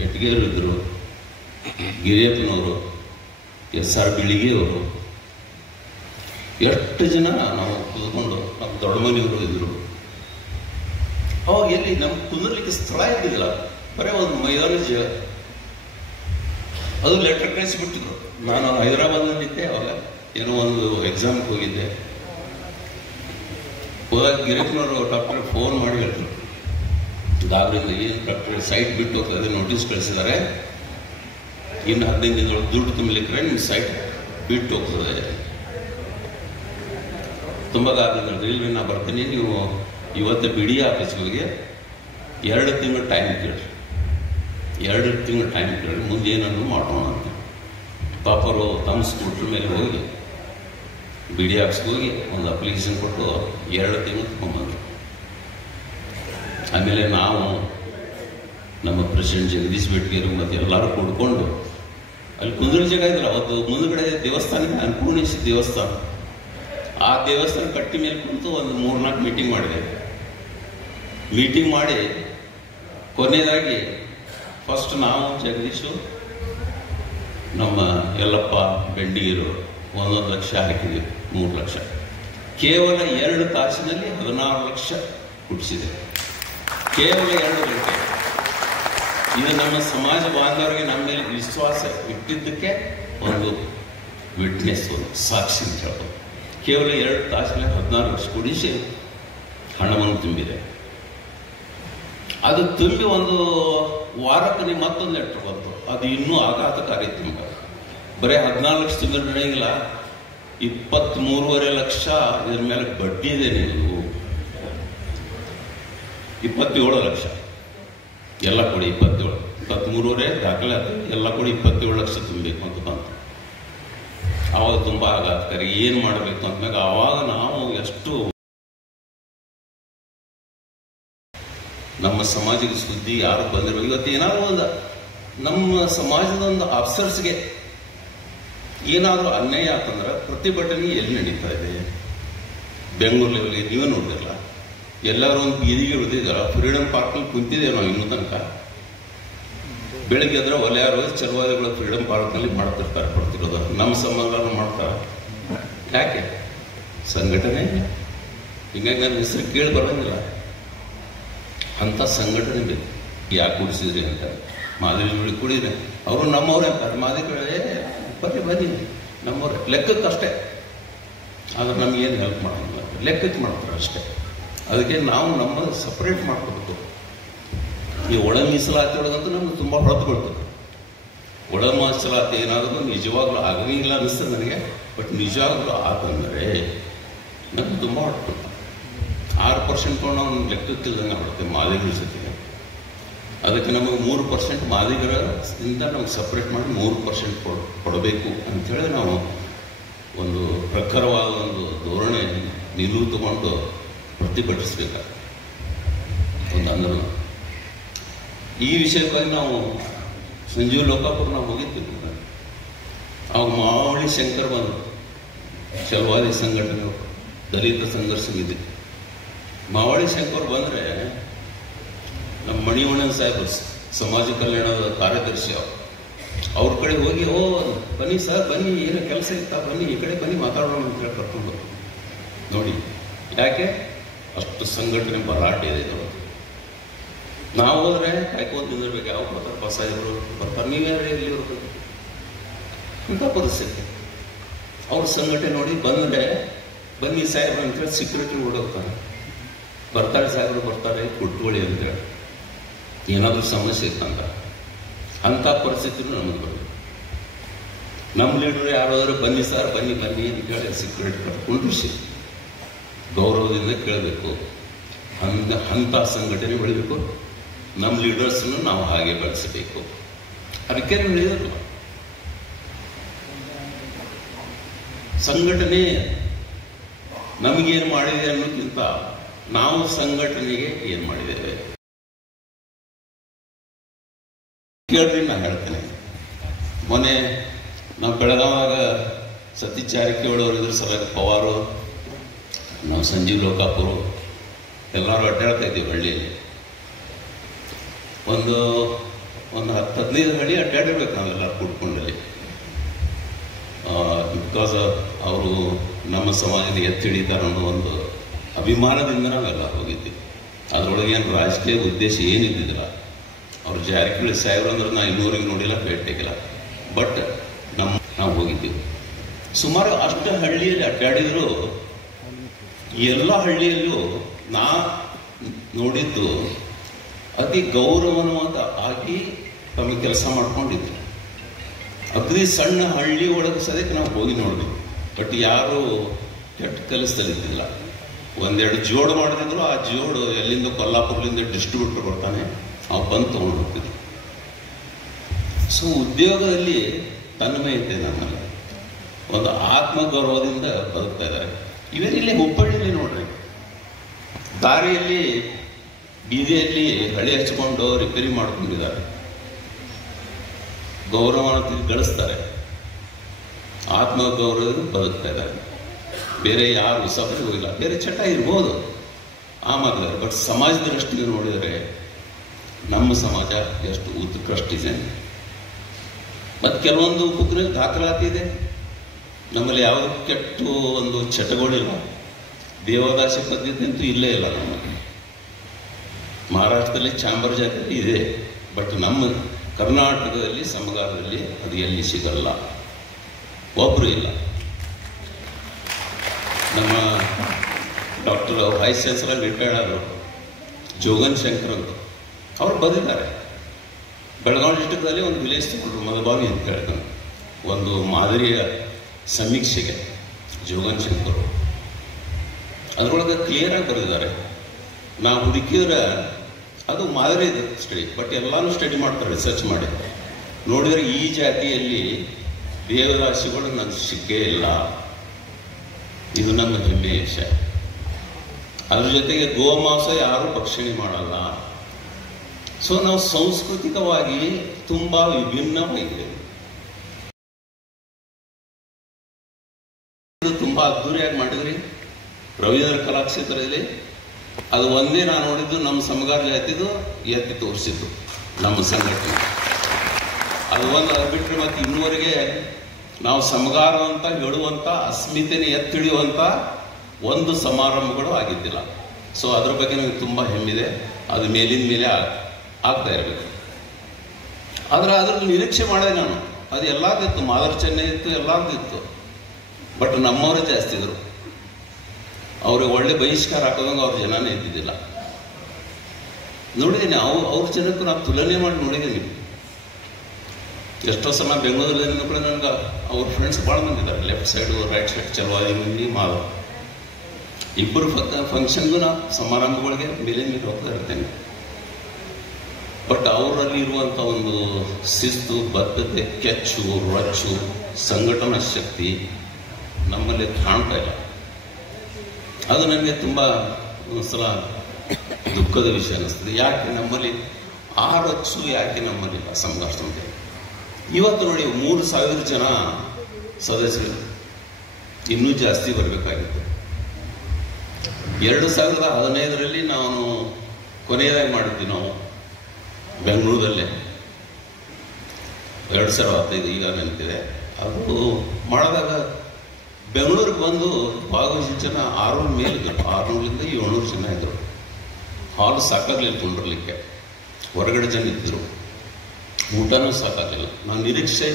ಎಟ್ಗೇರು ಇದ್ರು, ಗಿರಿಯಪ್ಪನವರು, SR ಬಿಳಿಗೆಯವರು, ಎಷ್ಟು ಜನ ನಾವು ಕೂತ್ಕೊಂಡು ನಮ್ಮ ದೊಡ್ಡ ಮನೆಯವರು ಇದ್ರು. ಅವಾಗ ಎಲ್ಲಿ ನಮ್ಗೆ ಕುಂದರ್ಲಿಕ್ಕೆ ಸ್ಥಳ ಇದ್ದಿಲ್ಲ, ಬರೀ ಒಂದು ಮೈದಾನ ಅದು ಲೆಟರ್ ಕಳಿಸಿಬಿಟ್ಟಿದ್ರು. ನಾನು ಹೈದರಾಬಾದ್ನಲ್ಲಿದ್ದೆ, ಅವಾಗ ಏನೋ ಒಂದು ಎಕ್ಸಾಮ್ಗೆ ಹೋಗಿದ್ದೆ. ಹೋದಾಗ ಗಿರಿಯಪ್ಪನವರು ಡಾಕ್ಟರ್ ಫೋನ್ ಮಾಡಿ ಹೇಳ್ತಾರೆ, ಗಾಬರಿಂದ ಏನು ಡಾಕ್ಟರ್ ಸೈಟ್ ಬಿಟ್ಟು ಹೋಗ್ತದೆ, ನೋಟಿಸ್ ಕಳಿಸಿದ್ದಾರೆ, ಇನ್ನು 15 ದಿನದೊಳಗೆ ದುಡ್ಡು ತುಂಬಲಿಕ್ಕೆ ನಿಮ್ಮ ಸೈಟ್ ಬಿಟ್ಟು ಹೋಗ್ತದೆ. ತುಂಬ ಗಾಬರಿ. ಇಲ್ರಿ ನಾ ಬರ್ತೀನಿ, ನೀವು ಇವತ್ತು BDO ಆಫೀಸ್ಗೆ ಹೋಗಿ 2 ತಿಂಗಳು ಟೈಮ್ ಕೇಳ್ರಿ, 2 ತಿಂಗಳು ಟೈಮ್ ಕೇಳಿ ಮುಂದೆ ಏನನ್ನು ಮಾಡೋಣ ಅಂತ. ಪಾಪರು ತಮ್ಮ ಸ್ಕೂಟ್ರ್ ಮೇಲೆ ಹೋಗಿ BDO ಆಫೀಸ್ಗೆ ಹೋಗಿ ಒಂದು ಅಪ್ಲಿಕೇಶನ್ ಕೊಟ್ಟು 2 ತಿಂಗಳು ತಗೊಂಡ್ಬಂದ್ರು. ಆಮೇಲೆ ನಾವು ನಮ್ಮ ಪ್ರೆಸಿಡೆಂಟ್ ಜಗದೀಶ್ ಬೆಟ್ಗೇರು ಮತ್ತು ಎಲ್ಲರೂ ಕೂಡ್ಕೊಂಡು ಅಲ್ಲಿ ಕುಂದ್ರ ಜಾಗ ಇದ್ರು. ಅವತ್ತು ಮುಂದುಗಡೆ ದೇವಸ್ಥಾನ, ಅನ್ನಪೂರ್ಣೇಶ್ವರಿ ದೇವಸ್ಥಾನ, ಆ ದೇವಸ್ಥಾನ ಕಟ್ಟಿ ಮೇಲೆ ಕುಂತು ಒಂದು 3-4 ಮೀಟಿಂಗ್ ಮಾಡಿದೆ. ಮೀಟಿಂಗ್ ಮಾಡಿ ಕೊನೆಯದಾಗಿ ಫಸ್ಟ್ ನಾವು ಜಗದೀಶು, ನಮ್ಮ ಯಲ್ಲಪ್ಪ ಬೆಂಡಿಗೇರು 1 ಲಕ್ಷ ಹಾಕಿದ್ವಿ, 3 ಲಕ್ಷ. ಕೇವಲ 2 ತಾಸಿನಲ್ಲಿ 16 ಲಕ್ಷ ಹುಟ್ಟಿಸಿದೆ, ಕೇವಲ 2 ಗಂಟೆ. ಇದು ನಮ್ಮ ಸಮಾಜ ಬಾಂಧವರಿಗೆ ನಮ್ಮ ಮೇಲೆ ವಿಶ್ವಾಸ ಇಟ್ಟಿದ್ದಕ್ಕೆ ಒಂದು ವಿಟ್ನೆಸ್, ಒಂದು ಸಾಕ್ಷಿ ಅಂತ ಹೇಳ್ಬೋದು. ಕೇವಲ 2 ತಾಸಿನಲ್ಲಿ 16 ಲಕ್ಷ ಕೊಡಿಸಿ ಹಣವನ್ನು ತುಂಬಿದೆ. ಅದು ತುಂಬಿ ಒಂದು ವಾರಕ್ಕೆ ನೀವು ಮತ್ತೊಂದು ಲೆಟ್ರ್ ಬಂತು, ಅದು ಇನ್ನೂ ಆಘಾತಕಾರಿ ತುಂಬ. ಬರೀ 14 ಲಕ್ಷ ತುಂಬಿದ್ರೆ ನಡೆಯಂಗಿಲ್ಲ, 23.5 ಲಕ್ಷ ಇದ್ರ ಮೇಲೆ ಬಡ್ಡಿ ಇದೆ. ನೀವು 27 ಲಕ್ಷ ಎಲ್ಲ ಕೊಡಿ, 23.5 ದಾಖಲೆ ಆಯ್ತು, ಎಲ್ಲ ಕೊಡಿ 27 ಲಕ್ಷ ತುಂಬಬೇಕು ಅಂತ ಬಂತು. ಆವಾಗ ತುಂಬ ಆಘಾತಕಾರಿ. ಏನು ಮಾಡಬೇಕು ಅಂತಾಗ ಆವಾಗ ನಾವು ಎಷ್ಟು ನಮ್ಮ ಸಮಾಜದ ಸುದ್ದಿ ಯಾರು ಬಂದಿರೋ, ಇವತ್ತು ಏನಾದರೂ ಒಂದು ನಮ್ಮ ಸಮಾಜದ ಒಂದು ಆಫೀಸರ್ಸ್ಗೆ ಏನಾದರೂ ಅನ್ಯಾಯ ಆತಂದ್ರೆ ಪ್ರತಿಭಟನೆ ಎಲ್ಲಿ ನಡೀತಾ ಇದೆ? ಬೆಂಗಳೂರು ಲೆವೆಲ್ಗೆ ನೀವೇ ನೋಡಿರಲ್ಲ, ಎಲ್ಲರೂ ಒಂದು ಬೀದಿಗೆ ಉಳಿದಿದ್ದಾರ. ಫ್ರೀಡಮ್ ಪಾರ್ಕಲ್ಲಿ ಕುಂತಿದ್ದೇವೆ ನಾವು ಇನ್ನೂ ತನಕ. ಬೆಳಗ್ಗೆ ಎದ್ರೆ ಒಲೆಯಾರು ಚಲವಾದಿಗಳು ಫ್ರೀಡಮ್ ಪಾರ್ಕ್ನಲ್ಲಿ ಮಾಡ್ತಿರ್ತಾರೆ, ಕೊಡ್ತಿರೋದು. ನಮ್ಮ ಸಮಾಜ ಮಾಡ್ತಾರೆ. ಯಾಕೆ? ಸಂಘಟನೆ ಹಿಂಗಾಗಿ ನನ್ನ ಹೆಸರು ಕೇಳಿ ಬರೋಂಗಿಲ್ಲ. ಅಂಥ ಸಂಘಟನೆ ಬೇಕು. ಯಾಕೆ ಕುಡಿಸಿದ್ರಿ ಅಂತ ಮಾದೇವಿ ಕುಡಿದ್ರೆ ಅವರು ನಮ್ಮವ್ರೆ ಅಂತಾರೆ. ಮಾದೇವಿ ಬನ್ನಿ ನಮ್ಮವ್ರೆ, ಲೆಕ್ಕಕ್ಕಷ್ಟೇ. ಆದ್ರೆ ನಮಗೇನು ಹೆಲ್ಪ್ ಮಾಡೋಂಗಿಲ್ಲ, ಲೆಕ್ಕಕ್ಕೆ ಮಾಡ್ತಾರೆ ಅಷ್ಟೇ. ಅದಕ್ಕೆ ನಾವು ನಮ್ಮ ಸಪ್ರೇಟ್ ಮಾಡ್ಕೋಬೇಕು. ಈ ಒಳ ಮೀಸಲಾತಿ ಒಳಗಂತೂ ನಮ್ಗೆ ತುಂಬ ಹೊರತು ಬೀಳ್ತದೆ. ಒಳ ಮೀಸಲಾತಿ ಏನಾದರೂ ನಿಜವಾಗ್ಲೂ ಆಗಂಗಿಲ್ಲ ಅನ್ನಿಸ್ತದೆ ನನಗೆ. ಬಟ್ ನಿಜವಾಗ್ಲೂ ಆತಂದರೆ ನಮ್ಗೆ ತುಂಬ ಹೊರತು 6% ನಾವು ಲೆಕ್ಕಕ್ಕಿಲ್ದಂಗೆ ಬರುತ್ತೆ ಮಾದಿಗರ ಜೊತೆಗೆ. ಅದಕ್ಕೆ ನಮಗೆ 3% ಮಾದಿಗರಿಂದ ನಮಗೆ ಸಪ್ರೇಟ್ ಮಾಡಿ 3% ಕೊಡಬೇಕು ಅಂಥೇಳಿ ನಾವು ಒಂದು ಪ್ರಖರವಾದ ಒಂದು ಧೋರಣೆ ನಿಲುವು ತಗೊಂಡು ಪ್ರತಿಭಟಿಸಬೇಕಾಗ್ತದೆ. ಒಂದು ಆಂದೋಲನ ಈ ವಿಷಯಕ್ಕಾಗಿ ನಾವು ಸಂಜೀವ್ ಲೋಕಾಪುರ ನಾವು ಹೋಗಿದ್ದೀವಿ. ಅವಾಗ ಮಾವಳಿ ಶಂಕರ್ ಬಂದರು, ಛಲವಾದಿ ಸಂಘಟನೆ, ದಲಿತ ಸಂಘರ್ಷ ಇದೆ. ಮಾವಳಿ ಶಂಕರ್ ಬಂದರೆ ನಮ್ಮ ಮಣಿವಣ್ಣನ ಸಾಹೇಬರು ಸಮಾಜ ಕಲ್ಯಾಣದ ಕಾರ್ಯದರ್ಶಿ ಅವ್ರ ಕಡೆ ಹೋಗಿ, ಓ ಬನ್ನಿ ಸರ್, ಬನ್ನಿ, ಏನೋ ಕೆಲಸ ಇತ್ತಾ, ಬನ್ನಿ ಈ ಕಡೆ ಬನ್ನಿ ಮಾತಾಡೋಣ ಅಂತ ಹೇಳಿ ಕರ್ಕೊಂಡು ಬಂದರು. ನೋಡಿ ಯಾಕೆ ಅಷ್ಟು ಸಂಘಟನೆ ಭರಾಟೆ ಇದೆ ಇದ್ರೊಳಗೆ. ನಾವು ಹೋದ್ರೆ ಕಾಯ್ಕೊಂಡು ನಿಂದಿರ್ಬೇಕು, ಯಾವ ಬರ್ತಾರಪ್ಪ ಸಾಹೇಬರು ಬರ್ತಾರೆ, ನೀವ್ಯಾರು ಎಲ್ಲಿ ಇರ್ಬೇಕು ಇಂಥ ಪರಿಸ್ಥಿತಿ. ಅವ್ರ ಸಂಘಟನೆ ನೋಡಿ ಬಂದರೆ ಬನ್ನಿ ಸಾಹೇಬ್ರು ಅಂತೇಳಿ ಸೆಕ್ಯೂರಿಟಿ ಓಡೋಗ್ತಾರೆ, ಬರ್ತಾರೆ ಸಾಹೇಬರು ಬರ್ತಾರೆ ಕುಟ್ಕೊಳ್ಳಿ ಅಂತೇಳಿ, ಏನಾದರೂ ಸಮಸ್ಯೆ ಇತ್ತಂತ. ಅಂಥ ಪರಿಸ್ಥಿತಿನೂ ನಮಗೆ ಬರಬೇಕು. ನಮ್ಮ ಲೀಡರ್ ಯಾರಾದರೂ ಬನ್ನಿ ಸರ್ ಬನ್ನಿ ಬನ್ನಿ ಅಂತೇಳಿ ಸೆಕ್ಯೂರಿಟಿ ಕಟ್ಕೊಂಡು ಗೌರವದಿಂದ ಕೇಳಬೇಕು. ಅಂಥ ಸಂಘಟನೆ ಬೆಳಿಬೇಕು. ನಮ್ಮ ಲೀಡರ್ಸ್ನು ನಾವು ಹಾಗೆ ಬೆಳೆಸಬೇಕು. ಅದಕ್ಕೆ ಹೇಳಿದ್ರು, ಸಂಘಟನೆ ನಮಗೇನು ಮಾಡಿದೆ ಅನ್ನೋಕ್ಕಿಂತ ನಾವು ಸಂಘಟನೆಗೆ ಏನು ಮಾಡಿದ್ದೇವೆ ಕೇಳ್ರಿ. ನಾನು ಹೇಳ್ತೇನೆ, ಮೊನ್ನೆ ನಾವು ಬೆಳಗಾವಾಗ ಸತೀಶ್ ಜಾರಕಿಹೊಳಿ ಅವರು ಇದ್ರ ಸಲುವಾಗಿ ಪವಾರು, ನಾವು ಸಂಜೀವ್ ಲೋಕಾಪುರು ಎಲ್ಲರೂ ಅಡ್ಡಾಡ್ತಾ ಇದ್ದೀವಿ ಹಳ್ಳಿಯಲ್ಲಿ. ಒಂದು 10-15 ಹಳ್ಳಿ ಅಡ್ಡಾಡಿರ್ಬೇಕು ನಾವೆಲ್ಲರೂ ಕೂಡ್ಕೊಂಡಲ್ಲಿ. ಬಿಕಾಸ್ ಅವರು ನಮ್ಮ ಸಮಾಜದ ಎತ್ತಿ ಹಿಡಿತಾರೆ ಅನ್ನೋ ಒಂದು ಅಭಿಮಾನದಿಂದ ನಾವೆಲ್ಲ ಹೋಗಿದ್ದೀವಿ. ಅದರೊಳಗೆ ಏನು ರಾಜಕೀಯ ಉದ್ದೇಶ ಏನಿದ್ದಿಲ್ಲ. ಅವ್ರು ಜಾರಕಿಹೊಳಿ ಸಾಹೇಬ್ರು ಅಂದ್ರೆ ನಾ ಇನ್ನೂರಿಗೆ ನೋಡಿಲ್ಲ, ಭೇಟಿಯಾಗಿಲ್ಲ, ಬಟ್ ನಾವು ಹೋಗಿದ್ದೀವಿ. ಸುಮಾರು ಅಷ್ಟು ಹಳ್ಳಿಯಲ್ಲಿ ಅಡ್ಡಾಡಿದ್ರು ಎಲ್ಲ ಹಳ್ಳಿಯಲ್ಲೂ ನಾ ನೋಡಿದ್ದು ಅತಿ ಗೌರವನವಾದ ಆಗಿ ತಮಗೆ ಕೆಲಸ ಮಾಡ್ಕೊಂಡಿದ್ರು. ಅಗ್ರಿ ಸಣ್ಣ ಹಳ್ಳಿ ಒಳಗೆ ಸದ್ಯಕ್ಕೆ ನಾವು ಹೋಗಿ ನೋಡಿದ್ವಿ, ಬಟ್ ಯಾರು ಕೆಟ್ಟ ಕೆಲಸದಲ್ಲಿದ್ದಿಲ್ಲ. ಒಂದೆರಡು ಜೋಡು ಮಾಡಿದ್ರು, ಆ ಜೋಡು ಎಲ್ಲಿಂದ ಕೊಲ್ಲಾಪುರದಿಂದ ಡಿಸ್ಟ್ರಿಬ್ಯೂಟರ್ ಬರ್ತಾನೆ, ಅವ್ರು ಬಂದು ತೊಗೊಂಡು ಹೋಗ್ತಿದ್ರು. ಸೊ ಉದ್ಯೋಗದಲ್ಲಿ ತನ್ಮಯತೆ ನಮ್ಮಲ್ಲಿ ಒಂದು ಆತ್ಮಗೌರವದಿಂದ ಬದುಕ್ತಾ ಇದ್ದಾರೆ. ಇವೇನಿಲ್ಲಿ ಹುಬ್ಬಳ್ಳಿಯಲ್ಲಿ ನೋಡ್ರಿ, ದಾರಿಯಲ್ಲಿ ಬೀದಿಯಲ್ಲಿ ಹಳಿ ಹಚ್ಕೊಂಡು ರಿಪೇರಿ ಮಾಡ್ಕೊಂಡಿದ್ದಾರೆ, ಗೌರವನ ಗಳಿಸ್ತಾರೆ, ಆತ್ಮಗೌರವದಿಂದ ಬದುಕ್ತಾ ಇದ್ದಾರೆ. ಬೇರೆ ಯಾರು ಸಫರಿ ಹೋಗಿಲ್ಲ. ಬೇರೆ ಚಟ ಇರ್ಬೋದು ಆಮೇಲೆ, ಬಟ್ ಸಮಾಜದ ದೃಷ್ಟಿಗೆ ನೋಡಿದರೆ ನಮ್ಮ ಸಮಾಜ ಎಷ್ಟು ಉತ್ಕೃಷ್ಟಿದೆ. ಮತ್ತು ಕೆಲವೊಂದು ಬುಕ್ನಲ್ಲಿ ದಾಖಲಾತಿ ಇದೆ. ನಮ್ಮಲ್ಲಿ ಯಾವುದೇ ಕೆಟ್ಟ ಒಂದು ಚಟಗಳಿಲ್ಲ. ದೇವದಾಸಿ ಪದ್ಧತಿ ಅಂತೂ ಇಲ್ಲೇ ಇಲ್ಲ ನಮ್ಮಲ್ಲಿ. ಮಹಾರಾಷ್ಟ್ರದಲ್ಲಿ ಚಾಂಬರ್ ಜಾತಿ ಇದೆ, ಬಟ್ ನಮ್ಮ ಕರ್ನಾಟಕದಲ್ಲಿ ಸಮಗಾರದಲ್ಲಿ ಅದು ಎಲ್ಲಿ ಸಿಗಲ್ಲ, ಒಬ್ಬರು ಇಲ್ಲ. ನಮ್ಮ ಡಾಕ್ಟರ್ ವೈಸ್ ಚಾನ್ಸಲರ್ ರಿಟೈರ್ಡ್ ಆದರು, ಜೋಗನ್ ಶಂಕರ್ ಅಂತ, ಅವ್ರು ಬಂದಿದ್ದಾರೆ. ಬೆಳಗಾವಿ ಡಿಸ್ಟ್ರಿಕ್ಟಲ್ಲಿ ಒಂದು ವಿಲೇಜ್ ತಗೊಂಡ್ರು, ಮದಬಾವಿ ಅಂತ ಹೇಳ್ಕೊಂಡು, ಒಂದು ಮಾದರಿಯ ಸಮೀಕ್ಷೆಗೆ ಜೋಗನ್ ಶಂಕರ್ ಅದರೊಳಗೆ ಕ್ಲಿಯರಾಗಿ ಬರೆದಿದ್ದಾರೆ. ನಾವು ಹುಡುಕಿದ್ರೆ ಅದು ಮಾದರಿ ಸ್ಟಡಿ, ಬಟ್ ಎಲ್ಲಾನು ಸ್ಟಡಿ ಮಾಡ್ತಾರೆ, ರಿಸರ್ಚ್ ಮಾಡಿ ನೋಡಿದರೆ ಈ ಜಾತಿಯಲ್ಲಿ ದೇವರಾಶಿಗಳು ನನಗೆ ಸಿಕ್ಕೇ ಇಲ್ಲ. ಇದು ನಮ್ಮ ಹೆಮ್ಮೆಯ ವಿಷಯ. ಅದ್ರ ಜೊತೆಗೆ ಗೋಮಾಂಸ ಯಾರು ಭಕ್ಷಣೆ ಮಾಡಲ್ಲ. ಸೊ ನಾವು ಸಾಂಸ್ಕೃತಿಕವಾಗಿ ತುಂಬಾ ವಿಭಿನ್ನವಾಗಿದೆ. ತುಂಬಾ ಅದ್ದೂರಿಯಾಗಿ ಮಾಡಿದ್ರಿ ರವೀಂದ್ರ ಕಲಾಕ್ಷೇತ್ರದಲ್ಲಿ. ಅದು ಒಂದೇ ನಾನು ನೋಡಿದ್ದು, ನಮ್ಮ ಸಮಗಾರ ಜಾತಿದು ಎತ್ತಿ ತೋರಿಸಿದ್ದು ನಮ್ಮ ಸಂಘಟನೆ. ಅದು ಒಂದು, ಅದು ಬಿಟ್ಟರೆ ಮತ್ತೆ ಇನ್ನುವರೆಗೆ ನಾವು ಸಮಗಾರ ಅಂತ ಹೇಳುವಂತ ಅಸ್ಮಿತೆನೆ ಎತ್ತಿ ಹಿಡಿಯುವಂತ ಒಂದು ಸಮಾರಂಭಗಳು ಆಗಿದ್ದಿಲ್ಲ. ಸೊ ಅದ್ರ ಬಗ್ಗೆ ನನಗೆ ತುಂಬಾ ಹೆಮ್ಮಿದೆ. ಅದು ಮೇಲಿನ ಮೇಲೆ ಆಗ್ತಾ ಇರಬೇಕು. ಆದ್ರೆ ಅದ್ರಲ್ಲಿ ನಿರೀಕ್ಷೆ ಮಾಡಿದೆ ನಾನು, ಅದು ಎಲ್ಲದಿತ್ತು, ಮಾದರ್ ಚೆನ್ನೈ ಇತ್ತು, ಎಲ್ಲದಿತ್ತು. ಬಟ್ ನಮ್ಮವರೇ ಜಾಸ್ತಿ ಇದ್ರು. ಅವ್ರಿಗೆ ಒಳ್ಳೆ ಬಹಿಷ್ಕಾರ ಹಾಕೋದಂಗೆ ಅವ್ರ ಜನನೇ ಇದ್ದಿದ್ದಿಲ್ಲ. ನೋಡಿದ್ದೀನಿ, ಅವ್ರ ಜನಕ್ಕೂ ನಾವು ತುಲನೆ ಮಾಡಿ ನೋಡಿದ್ದೀನಿ. ಎಷ್ಟೋ ಸಲ ಬೆಂಗಳೂರಲ್ಲಿ ಕೂಡ ನನಗೆ ಅವ್ರ ಫ್ರೆಂಡ್ಸ್ ಭಾಳ ಬಂದಿದ್ದಾರೆ, left side right side Chalavadi ಮಂದಿ ಮಾವ. ಇಬ್ಬರು ಫಂಕ್ಷನ್ಗೂ ನಾ ಸಮಾರಂಭಗಳಿಗೆ ಮೇಲೆ ಮೇಲೆ ಹೋಗ್ತಾ ಇರ್ತೇನೆ. ಬಟ್ ಅವರಲ್ಲಿ ಇರುವಂಥ ಒಂದು ಶಿಸ್ತು, ಬದ್ಧತೆ, ಕೆಚ್ಚು, ರೊಚ್ಚು, ಸಂಘಟನಾ ಶಕ್ತಿ ನಮ್ಮಲ್ಲಿ ಕಾಣ್ತಾ ಇಲ್ಲ. ಅದು ನನಗೆ ತುಂಬ ಒಂದ್ಸಲ ದುಃಖದ ವಿಷಯ ಅನ್ನಿಸ್ತದೆ. ಯಾಕೆ ನಮ್ಮಲ್ಲಿ ಆ ರೊಚ್ಚು ಯಾಕೆ ನಮ್ಮಲ್ಲಿ ಸಂಘರ್ಷ? ಇವತ್ತು ನೋಡಿ 3,000 ಜನ ಸದಸ್ಯರು ಇನ್ನೂ ಜಾಸ್ತಿ ಬರಬೇಕಾಗಿತ್ತು. 2015ರಲ್ಲಿ ನಾನು ಕೊನೆಯದಾಗಿ ಮಾಡಿದ್ವಿ ನಾವು ಬೆಂಗಳೂರಲ್ಲೇ. 2015 ಈಗ ನೆನಪಿದೆ. ಅದು ಮಾಡಿದಾಗ ಬೆಂಗಳೂರಿಗೆ ಬಂದು ಭಾಗವಹಿಸಿದ ಜನ 600 ಮೇಲಿದ್ರು. 600ರಿಂದ 700 ಜನ ಇದ್ದರು. ಹಾಲು ಸಾಕಾಗಲಿಲ್ಲ ಕೊಂಡಿರ್ಲಿಕ್ಕೆ. ಹೊರಗಡೆ ಜನ ಇದ್ದರು. ಊಟನೂ ಸಾಕಾಗಲಿಲ್ಲ. ನಾವು ನಿರೀಕ್ಷೆ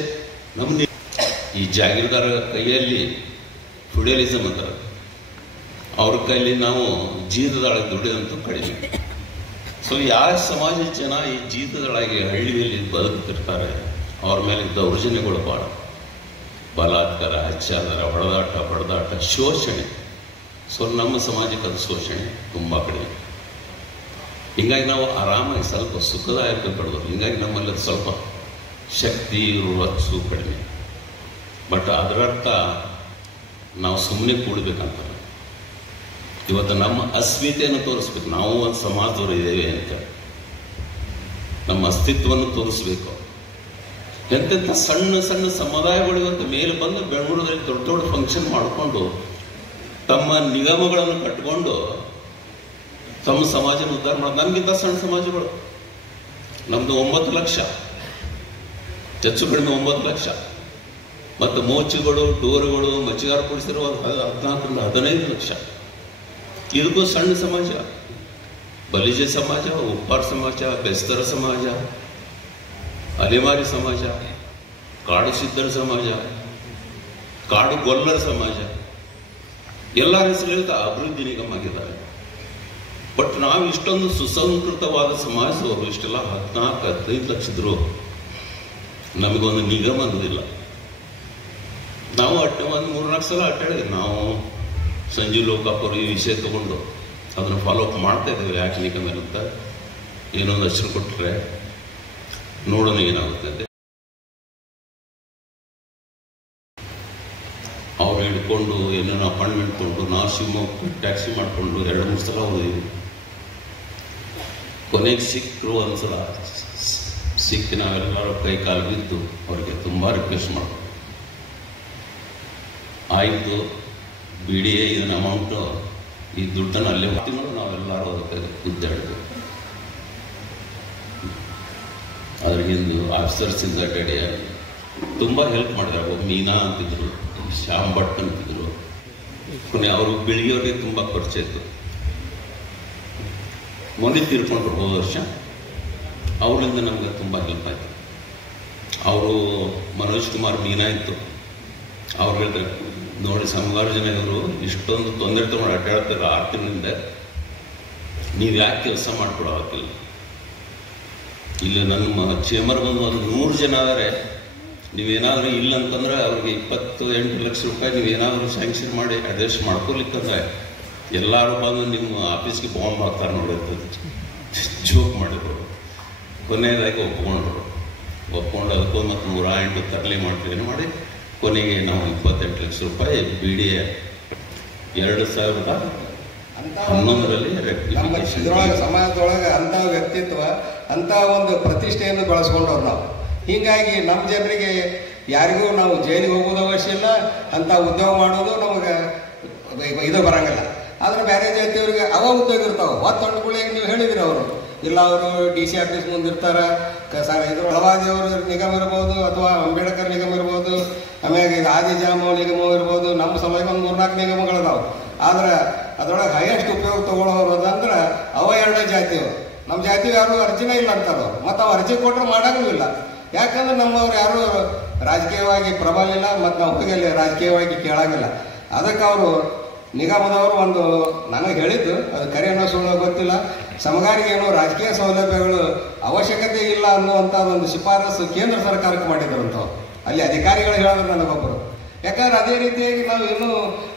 ಈ ಜಾಗೀರ್ದಾರ ಕೈಯಲ್ಲಿ ಫ್ಯೂಡಲಿಸಮ್ ಅಂತಾರೆ, ಅವ್ರ ಕೈಯಲ್ಲಿ ನಾವು ಜೀತದೊಳಗೆ ದುಡಿದಂತೂ ಕಡಿಮೆ. ಸೊ ಯಾವ ಸಮಾಜದ ಜನ ಈ ಜೀತದೊಳಗೆ ಹಳ್ಳಿಯಲ್ಲಿ ಬದುಕುತ್ತಿರ್ತಾರೆ ಅವ್ರ ಮೇಲೆ ದೌರ್ಜನ್ಯಗಳು ಭಾಳ, ಬಲಾತ್ಕಾರ, ಅತ್ಯಾಚಾರ, ಹೊಡೆದಾಟ, ಶೋಷಣೆ. ಸೊ ನಮ್ಮ ಸಮಾಜಕ್ಕೆ ಅದು ಶೋಷಣೆ ತುಂಬ ಕಡಿಮೆ. ಹಿಂಗಾಗಿ ನಾವು ಆರಾಮಾಗಿ ಸ್ವಲ್ಪ ಸುಖದಾಯಕ ಪಡೆದ್ರು. ಹಿಂಗಾಗಿ ನಮ್ಮಲ್ಲಿ ಸ್ವಲ್ಪ ಶಕ್ತಿ ರೊಚ್ಚು ಕಡಿಮೆ. ಬಟ್ ಅದರರ್ಥ ನಾವು ಸುಮ್ಮನೆ ಕೂಡಬೇಕಂತ. ಇವತ್ತು ನಮ್ಮ ಅಸ್ಮಿತೆಯನ್ನು ತೋರಿಸ್ಬೇಕು. ನಾವು ಒಂದು ಸಮಾಜದವರು ಇದ್ದೇವೆ ಅಂತ ನಮ್ಮ ಅಸ್ತಿತ್ವವನ್ನು ತೋರಿಸ್ಬೇಕು. ಎಂತೆಂಥ ಸಣ್ಣ ಸಣ್ಣ ಸಮುದಾಯಗಳು ಇವತ್ತು ಮೇಲೆ ಬಂದು ಬೆಂಗಳೂರಲ್ಲಿ ದೊಡ್ಡ ದೊಡ್ಡ ಫಂಕ್ಷನ್ ಮಾಡಿಕೊಂಡು ತಮ್ಮ ನಿಗಮಗಳನ್ನು ಕಟ್ಟಿಕೊಂಡು ತಮ್ಮ ಸಮಾಜನ ಉದ್ಧಾರ ಮಾಡೋದು. ನಮಗಿಂತ ಸಣ್ಣ ಸಮಾಜಗಳು. ನಮ್ದು 9 ಲಕ್ಷ, ಹೆಚ್ಚು ಕಡಿಮೆ 9 ಲಕ್ಷ. ಮತ್ತು ಮೋಚುಗಳು, ಡೋರುಗಳು, ಮಚ್ಚಿಗಾರ ಪುರುಷರು 14ರಿಂದ 15 ಲಕ್ಷ. ಇದಕ್ಕೂ ಸಣ್ಣ ಸಮಾಜ. ಬಲಿಜ ಸಮಾಜ, ಉಪ್ಪಾರ ಸಮಾಜ, ಬೆಸ್ತರ ಸಮಾಜ, ಅಲೆಮಾರಿ ಸಮಾಜ, ಕಾಡು ಸಿದ್ಧರ ಸಮಾಜ, ಕಾಡು ಗೊಲ್ಲರ ಸಮಾಜ, ಎಲ್ಲ ಹೆಸರಿಗಿಂತ ಅಭಿವೃದ್ಧಿ ನಿಗಮ ಆಗಿದ್ದಾರೆ. ಬಟ್ ನಾವು ಇಷ್ಟೊಂದು ಸುಸಂಸ್ಕೃತವಾದ ಸಮಾಜದವರು ಇಷ್ಟೆಲ್ಲ 14-15 ಲಕ್ಷ ಇದ್ರು ನಮಗೊಂದು ನಿಗಮ ಅನ್ನೋದಿಲ್ಲ. ನಾವು ಒಂದು 3-4 ಸಲ ಅಡ್ಡಾಡಿದ್ವಿ. ನಾವು ಸಂಜೀವ್ ಲೋಕಾಪುರ ಈ ವಿಷಯ ತಗೊಂಡು ಅದನ್ನು ಫಾಲೋ ಅಪ್ ಮಾಡ್ತಾ ಇದ್ದೇವೆ. ಯಾಕೆ ನಿಗಮ ಇರುತ್ತೆ, ಏನೊಂದು ಹೆಸರು ಕೊಟ್ಟರೆ ನೋಡೋಣ ಏನಾಗುತ್ತೆ. ಅವ್ರು ಹಿಡ್ಕೊಂಡು ಏನೇನೋ ಅಪಾಯಿಂಟ್ಮೆಂಟ್ ತೊಗೊಂಡು ನಾವು ಶಿವಮೊಗ್ಗ ಟ್ಯಾಕ್ಸಿ ಮಾಡಿಕೊಂಡು 2-3 ಸಲ ಹೋದಿದ್ವಿ. ಕೊನೆಗೆ ಸಿಕ್ಕರು. ಒಂದ್ಸಲ ಸಿಕ್ಕಿ ನಾವೆಲ್ಲರೂ ಕೈ ಕಾಲು ಬಿದ್ದು ಅವ್ರಿಗೆ ತುಂಬ ರಿಕ್ವೆಸ್ಟ್ ಮಾಡ್ಕೊಂಡು ಆಯಿತು ಬಿಡಿ, ಇದನ್ನ ಅಮೌಂಟು ಈ ದುಡ್ಡನ್ನು ಅಲ್ಲೇ ತಿಂಗಳು ನಾವೆಲ್ಲರೂ ಅದಕ್ಕೆ ಗುದ್ದಾಡಿದ್ವಿ. ಅದ್ರ ಹಿಂದೆ ಆಫೀಸರ್ಸ್ ಇಂದ ಅಡ್ಡಾಡಿ ತುಂಬ ಹೆಲ್ಪ್ ಮಾಡಿದ್ರು. ಮೀನಾ ಅಂತಿದ್ರು, ಶ್ಯಾಮ್ ಭಟ್ ಅಂತಿದ್ರು. ಕೊನೆ ಅವರು ಬೆಳಿಗ್ಗೆಯವ್ರಿಗೆ ತುಂಬ ಪರಿಚಯ ಇತ್ತು. ಮೊನ್ನೆ ತೀರ್ಕೊಂಡ್ರು ಹೋದ ವರ್ಷ. ಅವರಿಂದ ನಮ್ಗೆ ತುಂಬ ಹೆಲ್ಪ್ ಆಯಿತು. ಅವರು ಮನೋಜ್ ಕುಮಾರ್ ಮೀನಾ ಇತ್ತು. ಅವ್ರು ಹೇಳಿದ್ರೆ, ನೋಡಿ ಸಮಗಾರು ಜನ ಇವರು ಇಷ್ಟೊಂದು ತೊಂದರೆ ತಗೊಂಡು ಅಡ್ಡಾಡ್ತಾರೆ 6 ತಿಂಗಳಿಂದ, ನೀವು ಯಾಕೆ ಕೆಲಸ ಮಾಡಿಕೊಡೋ ಹಾಕಿಲ್ಲ. ಇಲ್ಲಿ ನನ್ನ ಚೇಂಬರ್ ಬಂದು ಒಂದು 100 ಜನ ಆದರೆ ನೀವೇನಾದರೂ ಇಲ್ಲ ಅಂತಂದ್ರೆ ಅವ್ರಿಗೆ 28 ಲಕ್ಷ ರೂಪಾಯಿ ನೀವೇನಾದರೂ ಸ್ಯಾಂಕ್ಷನ್ ಮಾಡಿ ಅಡ್ಜಸ್ಟ್ ಮಾಡ್ಕೊಲಿಕ್ಕಂದ್ರೆ ಎಲ್ಲರೂ ಬಂದು ನಿಮ್ಮ ಆಫೀಸ್ಗೆ ಬಾಂಬ್ ಹಾಕ್ತಾರೆ ನೋಡಿರ್ತದೆ. ಜೋಕ್ ಮಾಡಿದ್ರು. ಕೊನೆಯದಾಗಿ ಒಪ್ಕೊಂಡು ಅದಕ್ಕೂ ಮತ್ತು 108 ತರಲಿ ಮಾಡ್ತೀವಿ ಮಾಡಿ ಕೊನೆಗೆ ನಾವು 28 ಲಕ್ಷ ರೂಪಾಯಿ BDA 2011ರಲ್ಲಿ ಇದ್ರೊಳಗೆ ಸಮಾಜದೊಳಗೆ ಅಂಥ ವ್ಯಕ್ತಿತ್ವ, ಅಂಥ ಒಂದು ಪ್ರತಿಷ್ಠೆಯನ್ನು ಬೆಳೆಸ್ಕೊಂಡವ್ರು ನಾವು. ಹೀಗಾಗಿ ನಮ್ಮ ಜನರಿಗೆ ಯಾರಿಗೂ ನಾವು ಜೈಲಿಗೆ ಹೋಗೋದು ಅವಶ್ಯ ಇಲ್ಲ, ಅಂಥ ಉದ್ಯೋಗ ಮಾಡೋದು ನಮಗೆ ಇದು ಬರಂಗಿಲ್ಲ. ಆದರೆ ಬೇರೆ ಜಾತಿಯವ್ರಿಗೆ ಉದ್ಯೋಗ ಇರ್ತಾವೆ. ಹೊತ್ತೊಂಡುಗಳಿಗೆ ನೀವು ಹೇಳಿದ್ರಿ, ಅವರು ಇಲ್ಲ ಅವರು DC ಆಫೀಸ್ ಮುಂದಿರ್ತಾರೆ. ಇದು ಪ್ರವಾದಿಯವರು ನಿಗಮ ಇರ್ಬೋದು, ಅಥವಾ ಅಂಬೇಡ್ಕರ್ ನಿಗಮ ಇರ್ಬೋದು, ಆಮೇಲೆ ಇದು ಆದಿಜಾಮ ನಿಗಮ ಇರ್ಬೋದು. ನಮ್ಮ ಸಲುವಾಗಿ ಒಂದು 3-4 ನಿಗಮಗಳಿದಾವೆ. ಆದ್ರೆ ಅದರೊಳಗೆ ಹೈಯೆಸ್ಟ್ ಉಪಯೋಗ ತಗೊಳ್ಳೋರು ಅದಂದ್ರೆ 2 ಜಾತಿಯವರು. ನಮ್ಮ ಜಾತಿಯವ್ರು ಯಾರು ಅರ್ಜಿನೇ ಇಲ್ಲ ಅಂತಾರವ್ರು. ಮತ್ತು ಅವು ಅರ್ಜಿ ಕೊಟ್ಟರು ಮಾಡೋಂಗೂ ಇಲ್ಲ. ಯಾಕಂದ್ರೆ ನಮ್ಮವ್ರು ಯಾರು ರಾಜಕೀಯವಾಗಿ ಪ್ರಬಲ ಇಲ್ಲ, ಮತ್ತು ನಾವು ಹೋಗಿ ರಾಜಕೀಯವಾಗಿ ಕೇಳಂಗಿಲ್ಲ. ಅದಕ್ಕೆ ಅವರು ನಿಗಮದವರು ಒಂದು ನನಗೆ ಹೇಳಿದ್ದು, ಅದು ಕರೆಯೋ ಸುಳ್ಳು ಗೊತ್ತಿಲ್ಲ, ಸಮಗಾರಿಗೆ ಏನೋ ರಾಜಕೀಯ ಸೌಲಭ್ಯಗಳು ಅವಶ್ಯಕತೆ ಇಲ್ಲ ಅನ್ನುವಂಥದ್ದು ಒಂದು ಶಿಫಾರಸು ಕೇಂದ್ರ ಸರ್ಕಾರಕ್ಕೆ ಮಾಡಿದ್ರಂಥವ್ರು. ಅಲ್ಲಿ ಅಧಿಕಾರಿಗಳು ಹೇಳಿದ್ರು ನನಗೊಬ್ಬರು. ಯಾಕಂದ್ರೆ ಅದೇ ರೀತಿಯಾಗಿ ನಾವು ಇನ್ನೂ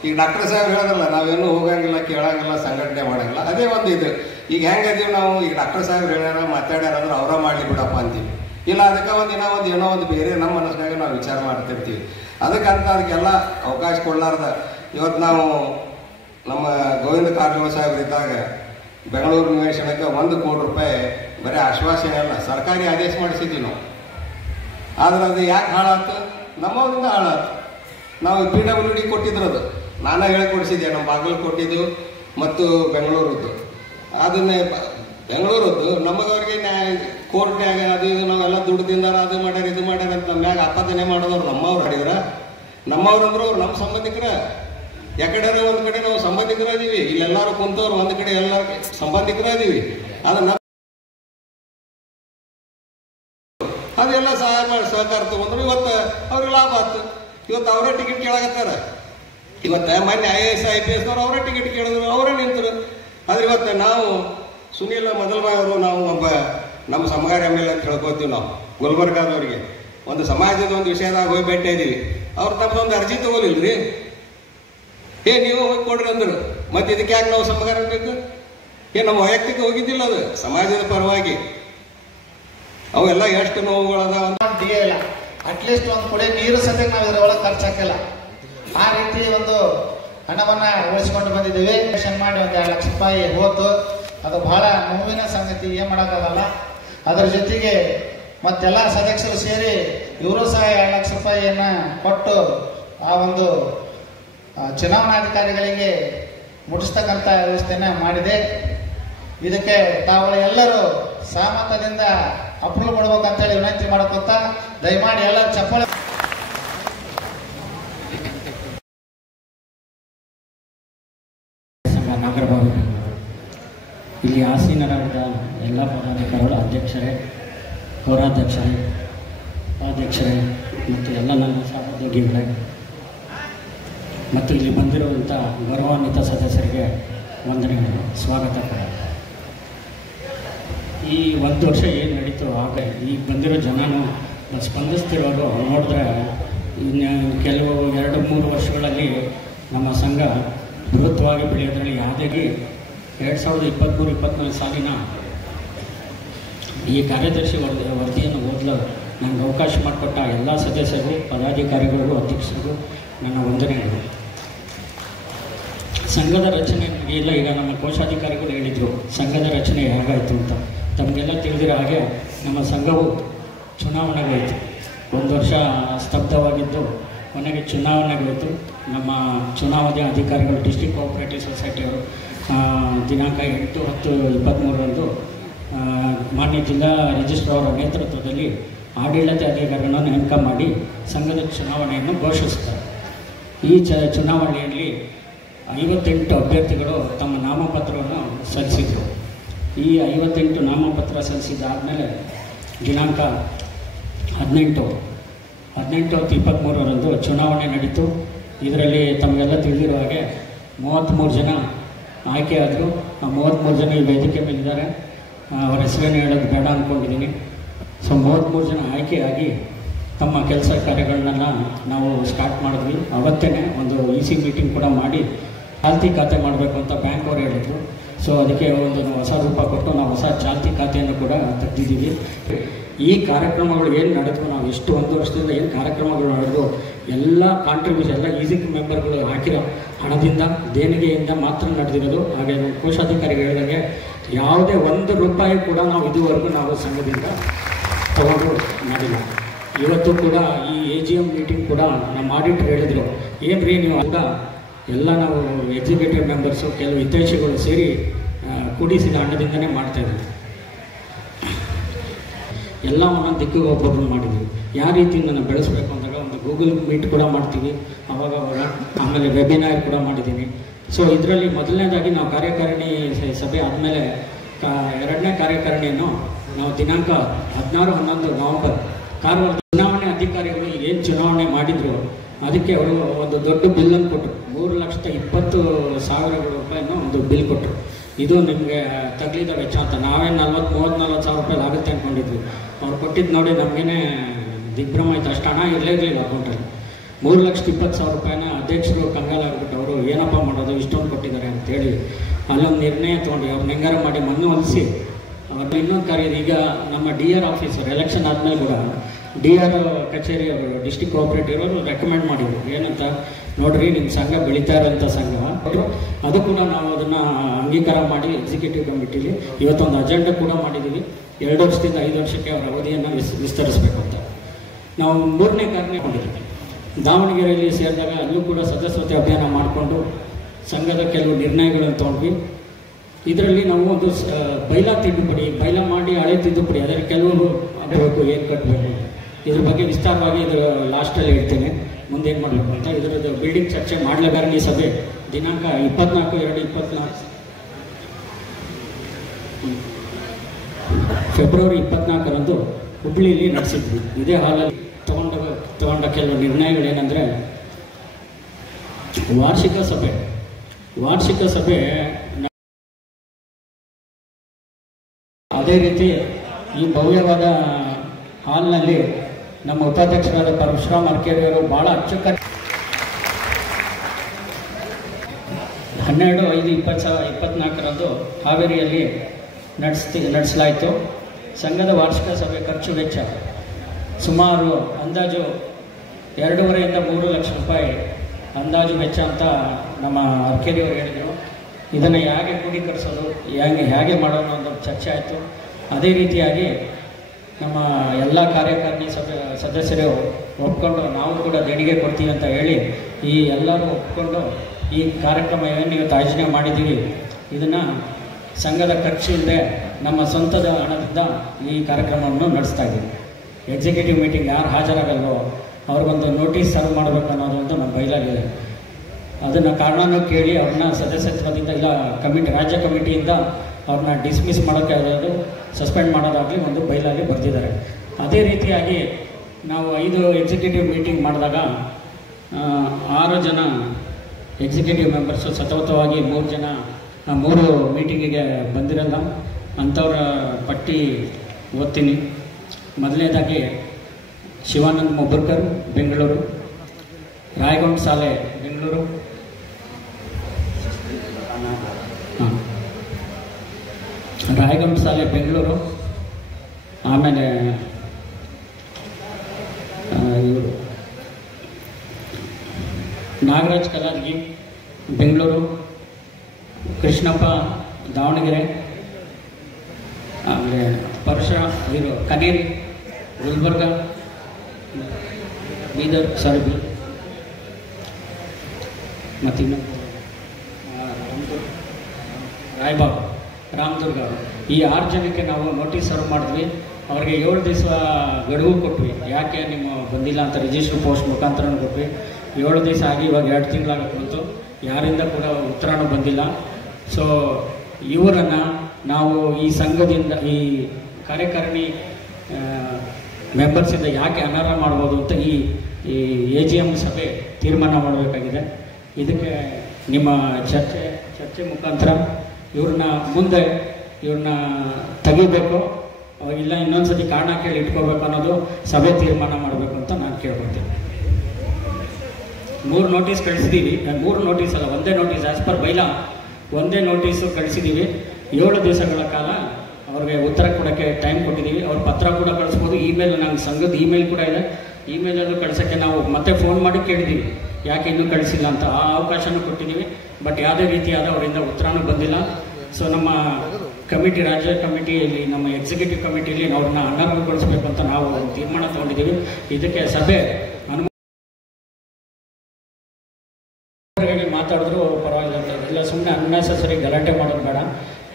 ಈಗ ಡಾಕ್ಟರ್ ಸಾಹೇಬ್ ಹೇಳಿದ್ರಲ್ಲ, ನಾವೇನು ಹೋಗಂಗಿಲ್ಲ, ಕೇಳಂಗಿಲ್ಲ, ಸಂಘಟನೆ ಮಾಡಂಗಿಲ್ಲ. ಅದೇ ಒಂದು ಇದು. ಈಗ ಹೆಂಗದೀವಿ ನಾವು, ಈಗ ಡಾಕ್ಟರ್ ಸಾಹೇಬ್ ಹೇಳ್ಯಾರ ಮಾತಾಡ್ಯಾರ ಅಂದ್ರೆ ಅವರ ಮಾಡಲಿ ಬಿಡಪ್ಪ ಅಂತೀವಿ. ಇಲ್ಲ ಅದಕ್ಕೆ ಏನೋ ಒಂದು ಬೇರೆ ನಮ್ಮ ಮನಸ್ಸಿನಾಗ ನಾವು ವಿಚಾರ ಮಾಡ್ತಿರ್ತೀವಿ. ಅದಕ್ಕಂತ ಅದಕ್ಕೆಲ್ಲ ಅವಕಾಶ ಕೊಡಲಾರ್ದ ಇವತ್ತು ನಾವು ನಮ್ಮ ಗೋವಿಂದ ಕಾರಜೋಳ ಸಾಹೇಬ್ರಿದ್ದಾಗ ಬೆಂಗಳೂರು ನಿವೇಶನಕ್ಕೆ 1 ಕೋಟಿ ರೂಪಾಯಿ ಬರೀ ಆಶ್ವಾಸನೆ ಅಲ್ಲ, ಸರ್ಕಾರಿ ಆದೇಶ ಮಾಡಿಸಿದ್ವಿ ನಾವು. ಆದ್ರೆ ಅದು ಯಾಕೆ ಹಾಳಾಯ್ತು? ನಮ್ಮವರಿಂದ ಹಾಳಾಯ್ತು. ನಾವು PWD ಕೊಟ್ಟಿದ್ರದು ನಾನೇ ಹೇಳ್ಕೊಡಿಸಿದ್ದೆ, ನಮ್ಮ ಬಾಗಿಲು ಕೊಟ್ಟಿದ್ದು ಮತ್ತು ಬೆಂಗಳೂರದ್ದು. ಅದನ್ನೇ ಬೆಂಗಳೂರದ್ದು ನಮಗವ್ರಿಗೆ ಕೋರ್ಟ್ನ್ಯಾಗ ಅದು ಇದು ನಾವೆಲ್ಲ ದುಡ್ಡಿಂದ ಅದು ಮಾಡ್ಯಾರ ಇದು ಮಾಡ್ಯಾರ ಅಂತ ಮ್ಯಾಗ ಆಪಾದನೆ ಮಾಡೋದವ್ರು ನಮ್ಮವ್ರು ಮಾಡಿದ್ರ. ನಮ್ಮವ್ರು ಅಂದ್ರೆ ಅವ್ರು ನಮ್ಮ ಸಂಬಂಧಿಕರ. ಯಾಕಡೆ ಒಂದು ಕಡೆ ನಾವು ಸಂಬಂಧಿಕರ ಇದೀವಿ, ಇಲ್ಲೆಲ್ಲರೂ ಕುಂತವ್ರು ಒಂದು ಕಡೆ ಎಲ್ಲರೂ ಸಂಬಂಧಿಕರ ಇದೀವಿ. ಅದನ್ನ ಅದೆಲ್ಲ ಸಹಾಯ ಮಾಡಿ ಸಹಕಾರ ತಗೊಂಡ್ರು. ಇವತ್ತು ಅವ್ರಿಗೆ ಲಾಭ ಆಯ್ತು. ಇವತ್ತು ಅವರೇ ಟಿಕೆಟ್ ಕೇಳಾಕತ್ತಾರ. ಇವತ್ತು ಮೊನ್ನೆ IAS IPS ಅವ್ರು ಅವರೇ ಟಿಕೆಟ್ ಕೇಳಿದ್ರು, ಅವರೇ ನಿಂತರು. ಆದ್ರೆ ಇವತ್ತು ನಾವು ಸುನೀಲ್ ಮೊದಲಬಾಯಿ ಅವರು ನಾವು ಒಬ್ಬ ನಮ್ಮ ಸಮಗಾರ MLA ಅಂತ ಹೇಳ್ಕೊತೀವಿ. ನಾವು ಗುಲ್ಬರ್ಗಾದವ್ರಿಗೆ ಒಂದು ಸಮಾಜದ ಒಂದು ವಿಷಯದಾಗ ಹೋಗಿ ಭೇಟಿ ಇದೀವಿ. ಅವ್ರು ತಮ್ಮದೊಂದು ಅರ್ಜಿ ತಗೋಲಿಲ್ರಿ. ನೀವು ಹೋಗಿ ಕೊಡ್ರಿ ಅಂದ್ರು. ಮತ್ತೆ ಇದಕ್ಕೆ ಯಾಕೆ ನಾವು ಸಮಗಾರ ಬೇಕು? ನಮ್ಮ ವೈಯಕ್ತಿಕ ಹೋಗಿದ್ದಿಲ್ಲ, ಅದು ಸಮಾಜದ ಪರವಾಗಿ. ಅವೆಲ್ಲ ಎಷ್ಟು ನೋವುಗಳದಾವ ಇಲ್ಲ. ಅಟ್ಲೀಸ್ಟ್ ಒಂದು ಕುಡಿಯ ನೀರು ಸದ್ಯ ನಾವು ಇದರೊಳಗೆ ಖರ್ಚು ಹಾಕಿಲ್ಲ. ಆ ರೀತಿ ಒಂದು ಹಣವನ್ನ ಉಳಿಸ್ಕೊಂಡು ಬಂದಿದ್ದೀವಿ. ಮಾಡಿ ಒಂದು 2 ಲಕ್ಷ ರೂಪಾಯಿ ಹೋತು. ಅದು ಬಹಳ ನೋವಿನ ಸಂಗತಿ, ಏನ್ ಮಾಡೋಕ್ಕಾಗಲ್ಲ. ಅದರ ಜೊತೆಗೆ ಮತ್ತೆಲ್ಲ ಸದಸ್ಯರು ಸೇರಿ ಇವರು ಸಹ 2 ಲಕ್ಷ ರೂಪಾಯಿಯನ್ನ ಕೊಟ್ಟು ಆ ಒಂದು ಚುನಾವಣಾಧಿಕಾರಿಗಳಿಗೆ ಮುಟ್ಟಿಸ್ತಕ್ಕಂಥ ವ್ಯವಸ್ಥೆಯನ್ನ ಮಾಡಿದೆ. ಇದಕ್ಕೆ ತಾವುಗಳು ಎಲ್ಲರೂ ಸಹಮತದಿಂದ ಅಪ್ರೂವ್ ಮಾಡ್ಬೇಕಂತ ಹೇಳಿ ವಿನಂತಿ ಮಾಡ್ಕೊತ ದಯಮಾಡಿ ಎಲ್ಲ ಚಪ್ಪಾಳೆ. ನಾಗರಬಾವಿ ಇಲ್ಲಿ ಆಸೀನರಾದ ಎಲ್ಲ ಪದಾಧಿಕಾರಿಗಳು, ಅಧ್ಯಕ್ಷರೇ, ಗೌರವಾಧ್ಯಕ್ಷರೇ, ಉಪಾಧ್ಯಕ್ಷರೇ ಮತ್ತು ಎಲ್ಲ ನನ್ನ ಸಹೋದ್ಯೋಗಿಗಳೇ ಮತ್ತು ಇಲ್ಲಿ ಬಂದಿರುವಂಥ ಗೌರವಾನ್ವಿತ ಸದಸ್ಯರಿಗೆ ವಂದನೆಗಳು, ಸ್ವಾಗತ ಕೂಡ. ಈ 1 ವರ್ಷ ಏನು ನಡೀತು ಆಗ ಈಗ ಬಂದಿರೋ ಜನನು ಸ್ಪಂದಿಸ್ತಿರೋರು ನೋಡಿದ್ರೆ ಇನ್ನು ಕೆಲವು 2-3 ವರ್ಷಗಳಲ್ಲಿ ನಮ್ಮ ಸಂಘ ಬೃಹತ್ವಾಗಿ ಬೆಳೆಯೋದ್ರಲ್ಲಿ ಯಾವುದೇ 2023-24 ಸಾಲಿನ ಈ ಕಾರ್ಯದರ್ಶಿ ವರದಿಯನ್ನು ಓದಲು ನನಗೆ ಅವಕಾಶ ಮಾಡಿಕೊಟ್ಟ ಎಲ್ಲ ಸದಸ್ಯರು, ಪದಾಧಿಕಾರಿಗಳಿಗೂ, ಅಧ್ಯಕ್ಷರಿಗೂ ನನ್ನ ವಂದನೆಗಳು. ಸಂಘದ ರಚನೆ ಇಲ್ಲ, ಈಗ ನಮ್ಮ ಕೋಶಾಧಿಕಾರಿಗಳು ಹೇಳಿದರು ಸಂಘದ ರಚನೆ ಹೇಗಾಯಿತು ಅಂತ. ತಮಗೆಲ್ಲ ತಿಳಿದಿರೋ ಹಾಗೆ ನಮ್ಮ ಸಂಘವು ಚುನಾವಣೆಗೋಯಿತು. 1 ವರ್ಷ ಸ್ತಬ್ಧವಾಗಿದ್ದು ಕೊನೆಗೆ ಚುನಾವಣೆಗೋಯಿತು. ನಮ್ಮ ಚುನಾವಣೆ ಅಧಿಕಾರಿಗಳು ಡಿಸ್ಟ್ರಿಕ್ಟ್ ಕೋಆಪರೇಟಿವ್ ಸೊಸೈಟಿಯವರು ದಿನಾಂಕ 8/10/23ರಂದು ಮಾನ್ಯ ಜಿಲ್ಲಾ ರಿಜಿಸ್ಟ್ರಾರ್ ಅವರ ನೇತೃತ್ವದಲ್ಲಿ ಆಡಳಿತ ಅಧಿಕಾರಿಗಳನ್ನು ನೇಮಕ ಮಾಡಿ ಸಂಘದ ಚುನಾವಣೆಯನ್ನು ಘೋಷಿಸುತ್ತಾರೆ. ಈ ಚುನಾವಣೆಯಲ್ಲಿ 58 ಅಭ್ಯರ್ಥಿಗಳು ತಮ್ಮ ನಾಮಪತ್ರವನ್ನು ಸಲ್ಲಿಸಿದರು. ಈ 58 ನಾಮಪತ್ರ ಸಲ್ಲಿಸಿದ್ದಾದಮೇಲೆ ದಿನಾಂಕ 18/10/23ರಂದು ಚುನಾವಣೆ ನಡೀತು. ಇದರಲ್ಲಿ ತಮಗೆಲ್ಲ ತಿಳಿದಿರೋ ಹಾಗೆ 33 ಜನ ಆಯ್ಕೆಯಾದರು. ಆ 33 ಜನ ಈ ವೇದಿಕೆ ಮೇಲಿದ್ದಾರೆ. ಅವರ ಹೆಸರನ್ನು ಹೇಳೋದು ಬೇಡ ಅಂದ್ಕೊಂಡಿದ್ದೀನಿ. ಸೊ 33 ಜನ ಆಯ್ಕೆಯಾಗಿ ತಮ್ಮ ಕೆಲಸ ಕಾರ್ಯಗಳನ್ನೆಲ್ಲ ನಾವು ಸ್ಟಾರ್ಟ್ ಮಾಡಿದ್ವಿ. ಅವತ್ತೇ ಒಂದು EC ಮೀಟಿಂಗ್ ಕೂಡ ಮಾಡಿ ಚಾಲ್ತಿ ಖಾತೆ ಮಾಡಬೇಕು ಅಂತ ಬ್ಯಾಂಕ್ ಅವರು ಹೇಳಿದರು. ಸೊ ಅದಕ್ಕೆ ಒಂದು ಹೊಸ ರೂಪ ಕೊಟ್ಟು ನಾವು ಹೊಸ ಚಾಲ್ತಿ ಖಾತೆಯನ್ನು ಕೂಡ ತೆಗೆದಿದ್ದೀವಿ. ಈ ಕಾರ್ಯಕ್ರಮಗಳು ಏನು ನಡೆದು ನಾವು ಎಷ್ಟು 1 ವರ್ಷದಿಂದ ಏನು ಕಾರ್ಯಕ್ರಮಗಳು ನಡೆದು ಎಲ್ಲ ಕಾಂಟ್ರಿಬ್ಯೂಷನ್ ಎಲ್ಲ ಈಸಿಕ್ ಮೆಂಬರ್ಗಳು ಹಾಕಿರೋ ಹಣದಿಂದ ದೇಣಿಗೆಯಿಂದ ಮಾತ್ರ ನಡೆದಿರೋದು. ಹಾಗೆ ಕೋಶಾಧಿಕಾರಿಗಳು ಹೇಳಿದಾಗೆ ಯಾವುದೇ 1 ರೂಪಾಯಿ ಕೂಡ ನಾವು ಇದುವರೆಗೂ ನಾವು ಸಂಘದಿಂದ ತಗೊಂಡು ಮಾಡಿಲ್ಲ. ಇವತ್ತು ಕೂಡ ಈ AGM ಮೀಟಿಂಗ್ ಕೂಡ ನಮ್ಮ ಆಡಿಟರ್ ಹೇಳಿದರು, ಏನ್ರಿ ನೀವು ಕೂಡ ಎಲ್ಲ ನಾವು ಎಕ್ಸಿಕ್ಯೂಟಿವ್ ಮೆಂಬರ್ಸು ಕೆಲವು ಹಿತೈಷಿಗಳು ಸೇರಿ ಕೂಡಿಸಿದ ಹಣದಿಂದನೇ ಮಾಡ್ತಾಯಿದ್ದೀವಿ. ಎಲ್ಲ ಒಂದೊಂದು ದಿಕ್ಕಿಗೆ ಒಬ್ಬೊಬ್ಬರು ಮಾಡಿದ್ವಿ. ಯಾವ ರೀತಿಯಿಂದ ನಾವು ಬೆಳೆಸಬೇಕು ಅಂದಾಗ ಒಂದು ಗೂಗಲ್ ಮೀಟ್ ಕೂಡ ಮಾಡ್ತೀವಿ ಅವಾಗ. ಆಮೇಲೆ ವೆಬಿನಾರ್ ಕೂಡ ಮಾಡಿದ್ದೀನಿ. ಸೊ ಇದರಲ್ಲಿ ಮೊದಲನೇದಾಗಿ ನಾವು ಕಾರ್ಯಕಾರಿಣಿ ಸಭೆ ಆದಮೇಲೆ 2ನೇ ಕಾರ್ಯಕಾರಿಣಿಯನ್ನು ನಾವು ದಿನಾಂಕ 16-11 ನವೆಂಬರ್ ಕಾರವಾರ ಚುನಾವಣೆ ಅಧಿಕಾರಿಗಳು ಏನು ಚುನಾವಣೆ ಮಾಡಿದ್ರು ಅದಕ್ಕೆ ಅವರು ಒಂದು ದೊಡ್ಡ ಬಿಲ್ಲನ್ನು ಕೊಟ್ಟರು. 3,20,000 ರೂಪಾಯಿನೂ ಒಂದು ಬಿಲ್ ಕೊಟ್ಟರು. ಇದು ನಿಮಗೆ ತಗಲಿದ ವೆಚ್ಚ ಅಂತ. ನಾವೇ 34,000 ರೂಪಾಯಿ ಆಗುತ್ತೆ ಅಂದ್ಕೊಂಡಿದ್ವಿ. ಅವ್ರು ಕೊಟ್ಟಿದ್ದು ನೋಡಿ ನಮಗೇನೆ ದಿಗ್ಭ್ರಮ ಆಯಿತು. ಅಷ್ಟು ಹಣ ಇರಲೇ ಇರಲಿಲ್ಲ ಅಕೌಂಟಲ್ಲಿ. 3,20,000 ರೂಪಾಯಿನ ಅಧ್ಯಕ್ಷರು ಕಂಗಾಲಾಗ್ಬಿಟ್ಟು ಅವರು ಏನಪ್ಪ ಮಾಡೋದು ಇಷ್ಟೊಂದು ಕೊಟ್ಟಿದ್ದಾರೆ ಅಂತೇಳಿ ಅಲ್ಲೊಂದು ನಿರ್ಣಯ ತೊಗೊಂಡು ಅವ್ರನ್ನ ಹೆಂಗಾರ ಮಾಡಿ ಮಣ್ಣು ಹೊಲಿಸಿ ಅವ್ರನ್ನ ಇನ್ನೊಂದು ಕಾರ್ಯ. ಈಗ ನಮ್ಮ DR ಆಫೀಸರ್ ಎಲೆಕ್ಷನ್ ಆದಮೇಲೆ ಕೂಡ DR ಕಚೇರಿ ಅವರು ಡಿಸ್ಟ್ರಿಕ್ಟ್ ಕೋಆಪರೇಟಿವ್ ಅವರು ರೆಕಮೆಂಡ್ ಮಾಡಿದ್ರು ಏನಂತ, ನೋಡ್ರಿ ನಿಮ್ಮ ಸಂಘ ಬೆಳೀತಾ ಇರೋಂಥ ಸಂಘ. ಅದು ಕೂಡ ನಾವು ಅದನ್ನು ಅಂಗೀಕಾರ ಮಾಡಿ ಎಕ್ಸಿಕ್ಯೂಟಿವ್ ಕಮಿಟಿಲಿ ಇವತ್ತೊಂದು ಅಜೆಂಡಾ ಕೂಡ ಮಾಡಿದ್ದೀವಿ. 2 ವರ್ಷದಿಂದ 5 ವರ್ಷಕ್ಕೆ ಅವರ ಅವಧಿಯನ್ನು ವಿಸ್ತರಿಸಬೇಕು ಅಂತ ನಾವು 3ನೇ ಕಾರ್ಯ ಮಾಡಿದ್ದೀವಿ. ದಾವಣಗೆರೆಯಲ್ಲಿ ಸೇರಿದಾಗ ಅಲ್ಲೂ ಕೂಡ ಸದಸ್ಯತೆ ಅಭಿಯಾನ ಮಾಡಿಕೊಂಡು ಸಂಘದ ಕೆಲವು ನಿರ್ಣಯಗಳನ್ನು ತೊಗೊಂಡ್ವಿ. ಇದರಲ್ಲಿ ನಾವು ಒಂದು ಬೈಲಾ ತಿದ್ದುಪಡಿ, ಬೈಲಾ ಮಾಡಿ ಹಳೆ ತಿದ್ದುಪಡಿ, ಅದರಲ್ಲಿ ಕೆಲವರು ಆಗಬೇಕು, ಏನು ಕಟ್ಟಬೇಕು, ಇದ್ರ ಬಗ್ಗೆ ವಿಸ್ತಾರವಾಗಿ ಇದರ ಲಾಸ್ಟಲ್ಲಿ ಹೇಳ್ತೇನೆ ಮುಂದೇನು ಮಾಡಬೇಕು ಅಂತ. ಇದರದ್ದು ಬಿಲ್ಡಿಂಗ್ ಚರ್ಚೆ ಮಾಡಲೇಗಾರणी ಸಭೆ ದಿನಾಂಕ 24/2/24 ಫೆಬ್ರವರಿ 24ರಂದು ಹುಬ್ಬಳ್ಳಿಯಲ್ಲಿ ನಡೆಸಿದ್ವಿ. ಇದೇ ಹಾಲಲ್ಲಿ ತಗೊಂಡ ಕೆಲವು ನಿರ್ಣಯಗಳೇನೆಂದರೆ, ವಾರ್ಷಿಕ ಸಭೆ ಅದೇ ರೀತಿ ಈ ಭವ್ಯವಾದ ಹಾಲ್ನಲ್ಲಿ ನಮ್ಮ ಉಪಾಧ್ಯಕ್ಷರಾದ ಪರಶುರಾಮ್ ಅರ್ಕೇರಿಯವರು ಭಾಳ ಅಚ್ಚುಕಟ್ಟು 12/5/24ರಂದು ಹಾವೇರಿಯಲ್ಲಿ ನಡೆಸಲಾಯಿತು. ಸಂಘದ ವಾರ್ಷಿಕ ಸಭೆ ಖರ್ಚು ವೆಚ್ಚ ಸುಮಾರು ಅಂದಾಜು 2.5 ಇಂದ 3 ಲಕ್ಷ ರೂಪಾಯಿ ಅಂದಾಜು ವೆಚ್ಚ ಅಂತ ನಮ್ಮ ಅರ್ಕೇರಿಯವರು ಹೇಳಿದರು. ಇದನ್ನು ಹೇಗೆ ಕ್ರೋಢೀಕರಿಸೋದು, ಹೇಗೆ ಮಾಡೋಣ ಅನ್ನೋ ಚರ್ಚೆ ಆಯಿತು. ಅದೇ ರೀತಿಯಾಗಿ ನಮ್ಮ ಎಲ್ಲ ಕಾರ್ಯಕಾರಿಣಿ ಸದಸ್ಯರು ಒಪ್ಕೊಂಡು ನಾವು ಕೂಡ ದೇಣಿಗೆ ಕೊಡ್ತೀವಿ ಅಂತ ಹೇಳಿ ಈ ಎಲ್ಲರೂ ಒಪ್ಕೊಂಡು ಈ ಕಾರ್ಯಕ್ರಮ ಏನು ಇವತ್ತು ಆಯೋಜನೆ ಮಾಡಿದ್ದೀವಿ, ಇದನ್ನು ಸಂಘದ ಖರ್ಚಿಲ್ಲದೆ ನಮ್ಮ ಸ್ವಂತದ ಹಣದಿಂದ ಈ ಕಾರ್ಯಕ್ರಮವನ್ನು ನಡೆಸ್ತಾ ಇದ್ದೀವಿ. ಎಕ್ಸಿಕ್ಯೂಟಿವ್ ಮೀಟಿಂಗ್ ಯಾರು ಹಾಜರಾಗಲ್ವೋ ಅವ್ರಿಗೊಂದು ನೋಟಿಸ್ ಸರ್ವ್ ಮಾಡಬೇಕು ಅನ್ನೋದು ನಮ್ಮ ಬೈಲಾಗಿದೆ. ಅದನ್ನು ಕಾರಣನೂ ಕೇಳಿ ಅವ್ರನ್ನ ಸದಸ್ಯತ್ವದಿಂದ ಇಲ್ಲ ರಾಜ್ಯ ಕಮಿಟಿಯಿಂದ ಅವ್ರನ್ನ ಡಿಸ್ಮಿಸ್ ಮಾಡೋಕ್ಕೆ ಆಗೋದು, ಸಸ್ಪೆಂಡ್ ಮಾಡೋದಾಗಲಿ ಒಂದು ಬೈಲಲ್ಲಿ ಬರೆದಿದ್ದಾರೆ. ಅದೇ ರೀತಿಯಾಗಿ ನಾವು 5 ಎಕ್ಸಿಕ್ಯೂಟಿವ್ ಮೀಟಿಂಗ್ ಮಾಡಿದಾಗ 6 ಜನ ಎಕ್ಸಿಕ್ಯೂಟಿವ್ ಮೆಂಬರ್ಸು ಸತತವಾಗಿ 3 ಮೀಟಿಂಗಿಗೆ ಬಂದಿರಲ್ಲ. ಅಂಥವ್ರ ಪಟ್ಟಿ ಓದ್ತೀನಿ. ಮೊದಲನೇದಾಗಿ ಶಿವಾನಂದ್ ಮೊಬ್ಬರ್ಕರ್ ಬೆಂಗಳೂರು, ರಾಯಗೊಂಡ್ ಸಾಲೆ ಬೆಂಗಳೂರು, ರಾಯಗೊಂಡ್ ಸಾಲೆ ಬೆಂಗಳೂರು, ಆಮೇಲೆ ಇವರು ನಾಗರಾಜ್ ಕಲಾದ್ಗಿ ಬೆಂಗಳೂರು, ಕೃಷ್ಣಪ್ಪ ದಾವಣಗೆರೆ, ಆಮೇಲೆ ಇವರು ಕನೇರಿ ಗುಲ್ಬರ್ಗ ಬೀದರ್ ಮತ್ತಿನ್ನು ರಾಯಬಾಗ್ ರಾಮದುರ್ಗ. ಈ 6 ಜನಕ್ಕೆ ನಾವು ನೋಟಿಸ್ ಸರ್ವ್ ಮಾಡಿದ್ವಿ. ಅವ್ರಿಗೆ 7 ದಿವಸ ಗಡುವು ಕೊಟ್ವಿ. ಯಾಕೆ ನಿಮ್ಮ ಬಂದಿಲ್ಲ ಅಂತ ರಿಜಿಸ್ಟರ್ ಪೋಸ್ಟ್ ಮುಖಾಂತರ ಕೊಟ್ವಿ. 7 ದಿವಸ ಆಗಿ ಇವಾಗ 2 ತಿಂಗಳಾಗಕ್ಕೆ ಬಂತು. ಯಾರಿಂದ ಕೂಡ ಉತ್ತರನೂ ಬಂದಿಲ್ಲ. ಸೊ ಇವರನ್ನು ನಾವು ಈ ಸಂಘದಿಂದ, ಈ ಕಾರ್ಯಕಾರಿಣಿ ಮೆಂಬರ್ಸಿಂದ ಯಾಕೆ ಅನರ್ಹ ಮಾಡ್ಬೋದು ಅಂತ ಈ AGM ಸಭೆ ತೀರ್ಮಾನ ಮಾಡಬೇಕಾಗಿದೆ. ಇದಕ್ಕೆ ನಿಮ್ಮ ಚರ್ಚೆ ಮುಖಾಂತರ ಇವ್ರನ್ನ ತೆಗಿಬೇಕು, ಇಲ್ಲ ಇನ್ನೊಂದ್ಸತಿ ಕಾರಣ ಕೇಳಿ ಇಟ್ಕೋಬೇಕು ಅನ್ನೋದು ಸಭೆ ತೀರ್ಮಾನ ಮಾಡಬೇಕು ಅಂತ ನಾನು ಕೇಳ್ಕೊಳ್ತೀನಿ. 3 ನೋಟಿಸ್ ಕಳಿಸಿದ್ದೀವಿ. 3 ನೋಟಿಸ್ ಅಲ್ಲ, ಒಂದೇ ನೋಟಿಸ್. ಆ್ಯಸ್ ಪರ್ ಬೈಲಾ ಒಂದೇ ನೋಟಿಸು ಕಳಿಸಿದ್ದೀವಿ. 7 ದಿವಸಗಳ ಕಾಲ ಅವ್ರಿಗೆ ಉತ್ತರ ಕೊಡೋಕ್ಕೆ ಟೈಮ್ ಕೊಟ್ಟಿದ್ದೀವಿ. ಅವ್ರ ಪತ್ರ ಕೂಡ ಕಳಿಸ್ಬೋದು, ಇಮೇಲ್, ನಂಗೆ ಸಂಘದ ಇಮೇಲ್ ಕೂಡ ಇದೆ. ಇಮೇಲಲ್ಲೂ ಕಳ್ಸೋಕ್ಕೆ ನಾವು ಮತ್ತೆ ಫೋನ್ ಮಾಡಿ ಕೇಳಿದ್ದೀವಿ ಯಾಕೆ ಇನ್ನೂ ಕಳಿಸಿಲ್ಲ ಅಂತ. ಆ ಅವಕಾಶನೂ ಕೊಟ್ಟಿದ್ದೀವಿ. ಬಟ್ ಯಾವುದೇ ರೀತಿಯಾದ ಅವರಿಂದ ಉತ್ತರನೂ ಬಂದಿಲ್ಲ. ಸೊ ನಮ್ಮ ಕಮಿಟಿ, ರಾಜ್ಯ ಕಮಿಟಿಯಲ್ಲಿ, ನಮ್ಮ ಎಕ್ಸಿಕ್ಯೂಟಿವ್ ಕಮಿಟಿಯಲ್ಲಿ ಅವ್ರನ್ನ ಅನರ್ಹಗೊಳಿಸಬೇಕು ಅಂತ ನಾವು ತೀರ್ಮಾನ ತಗೊಂಡಿದ್ದೀವಿ. ಇದಕ್ಕೆ ಸಭೆ ಮಾತಾಡಿದ್ರು ಪರವಾಗಿಲ್ಲ ಅಂತ ಇಲ್ಲ, ಸುಮ್ಮನೆ ಅನ್ನೆಸೆಸರಿ ಗಲಾಟೆ ಮಾಡೋದು ಬೇಡ,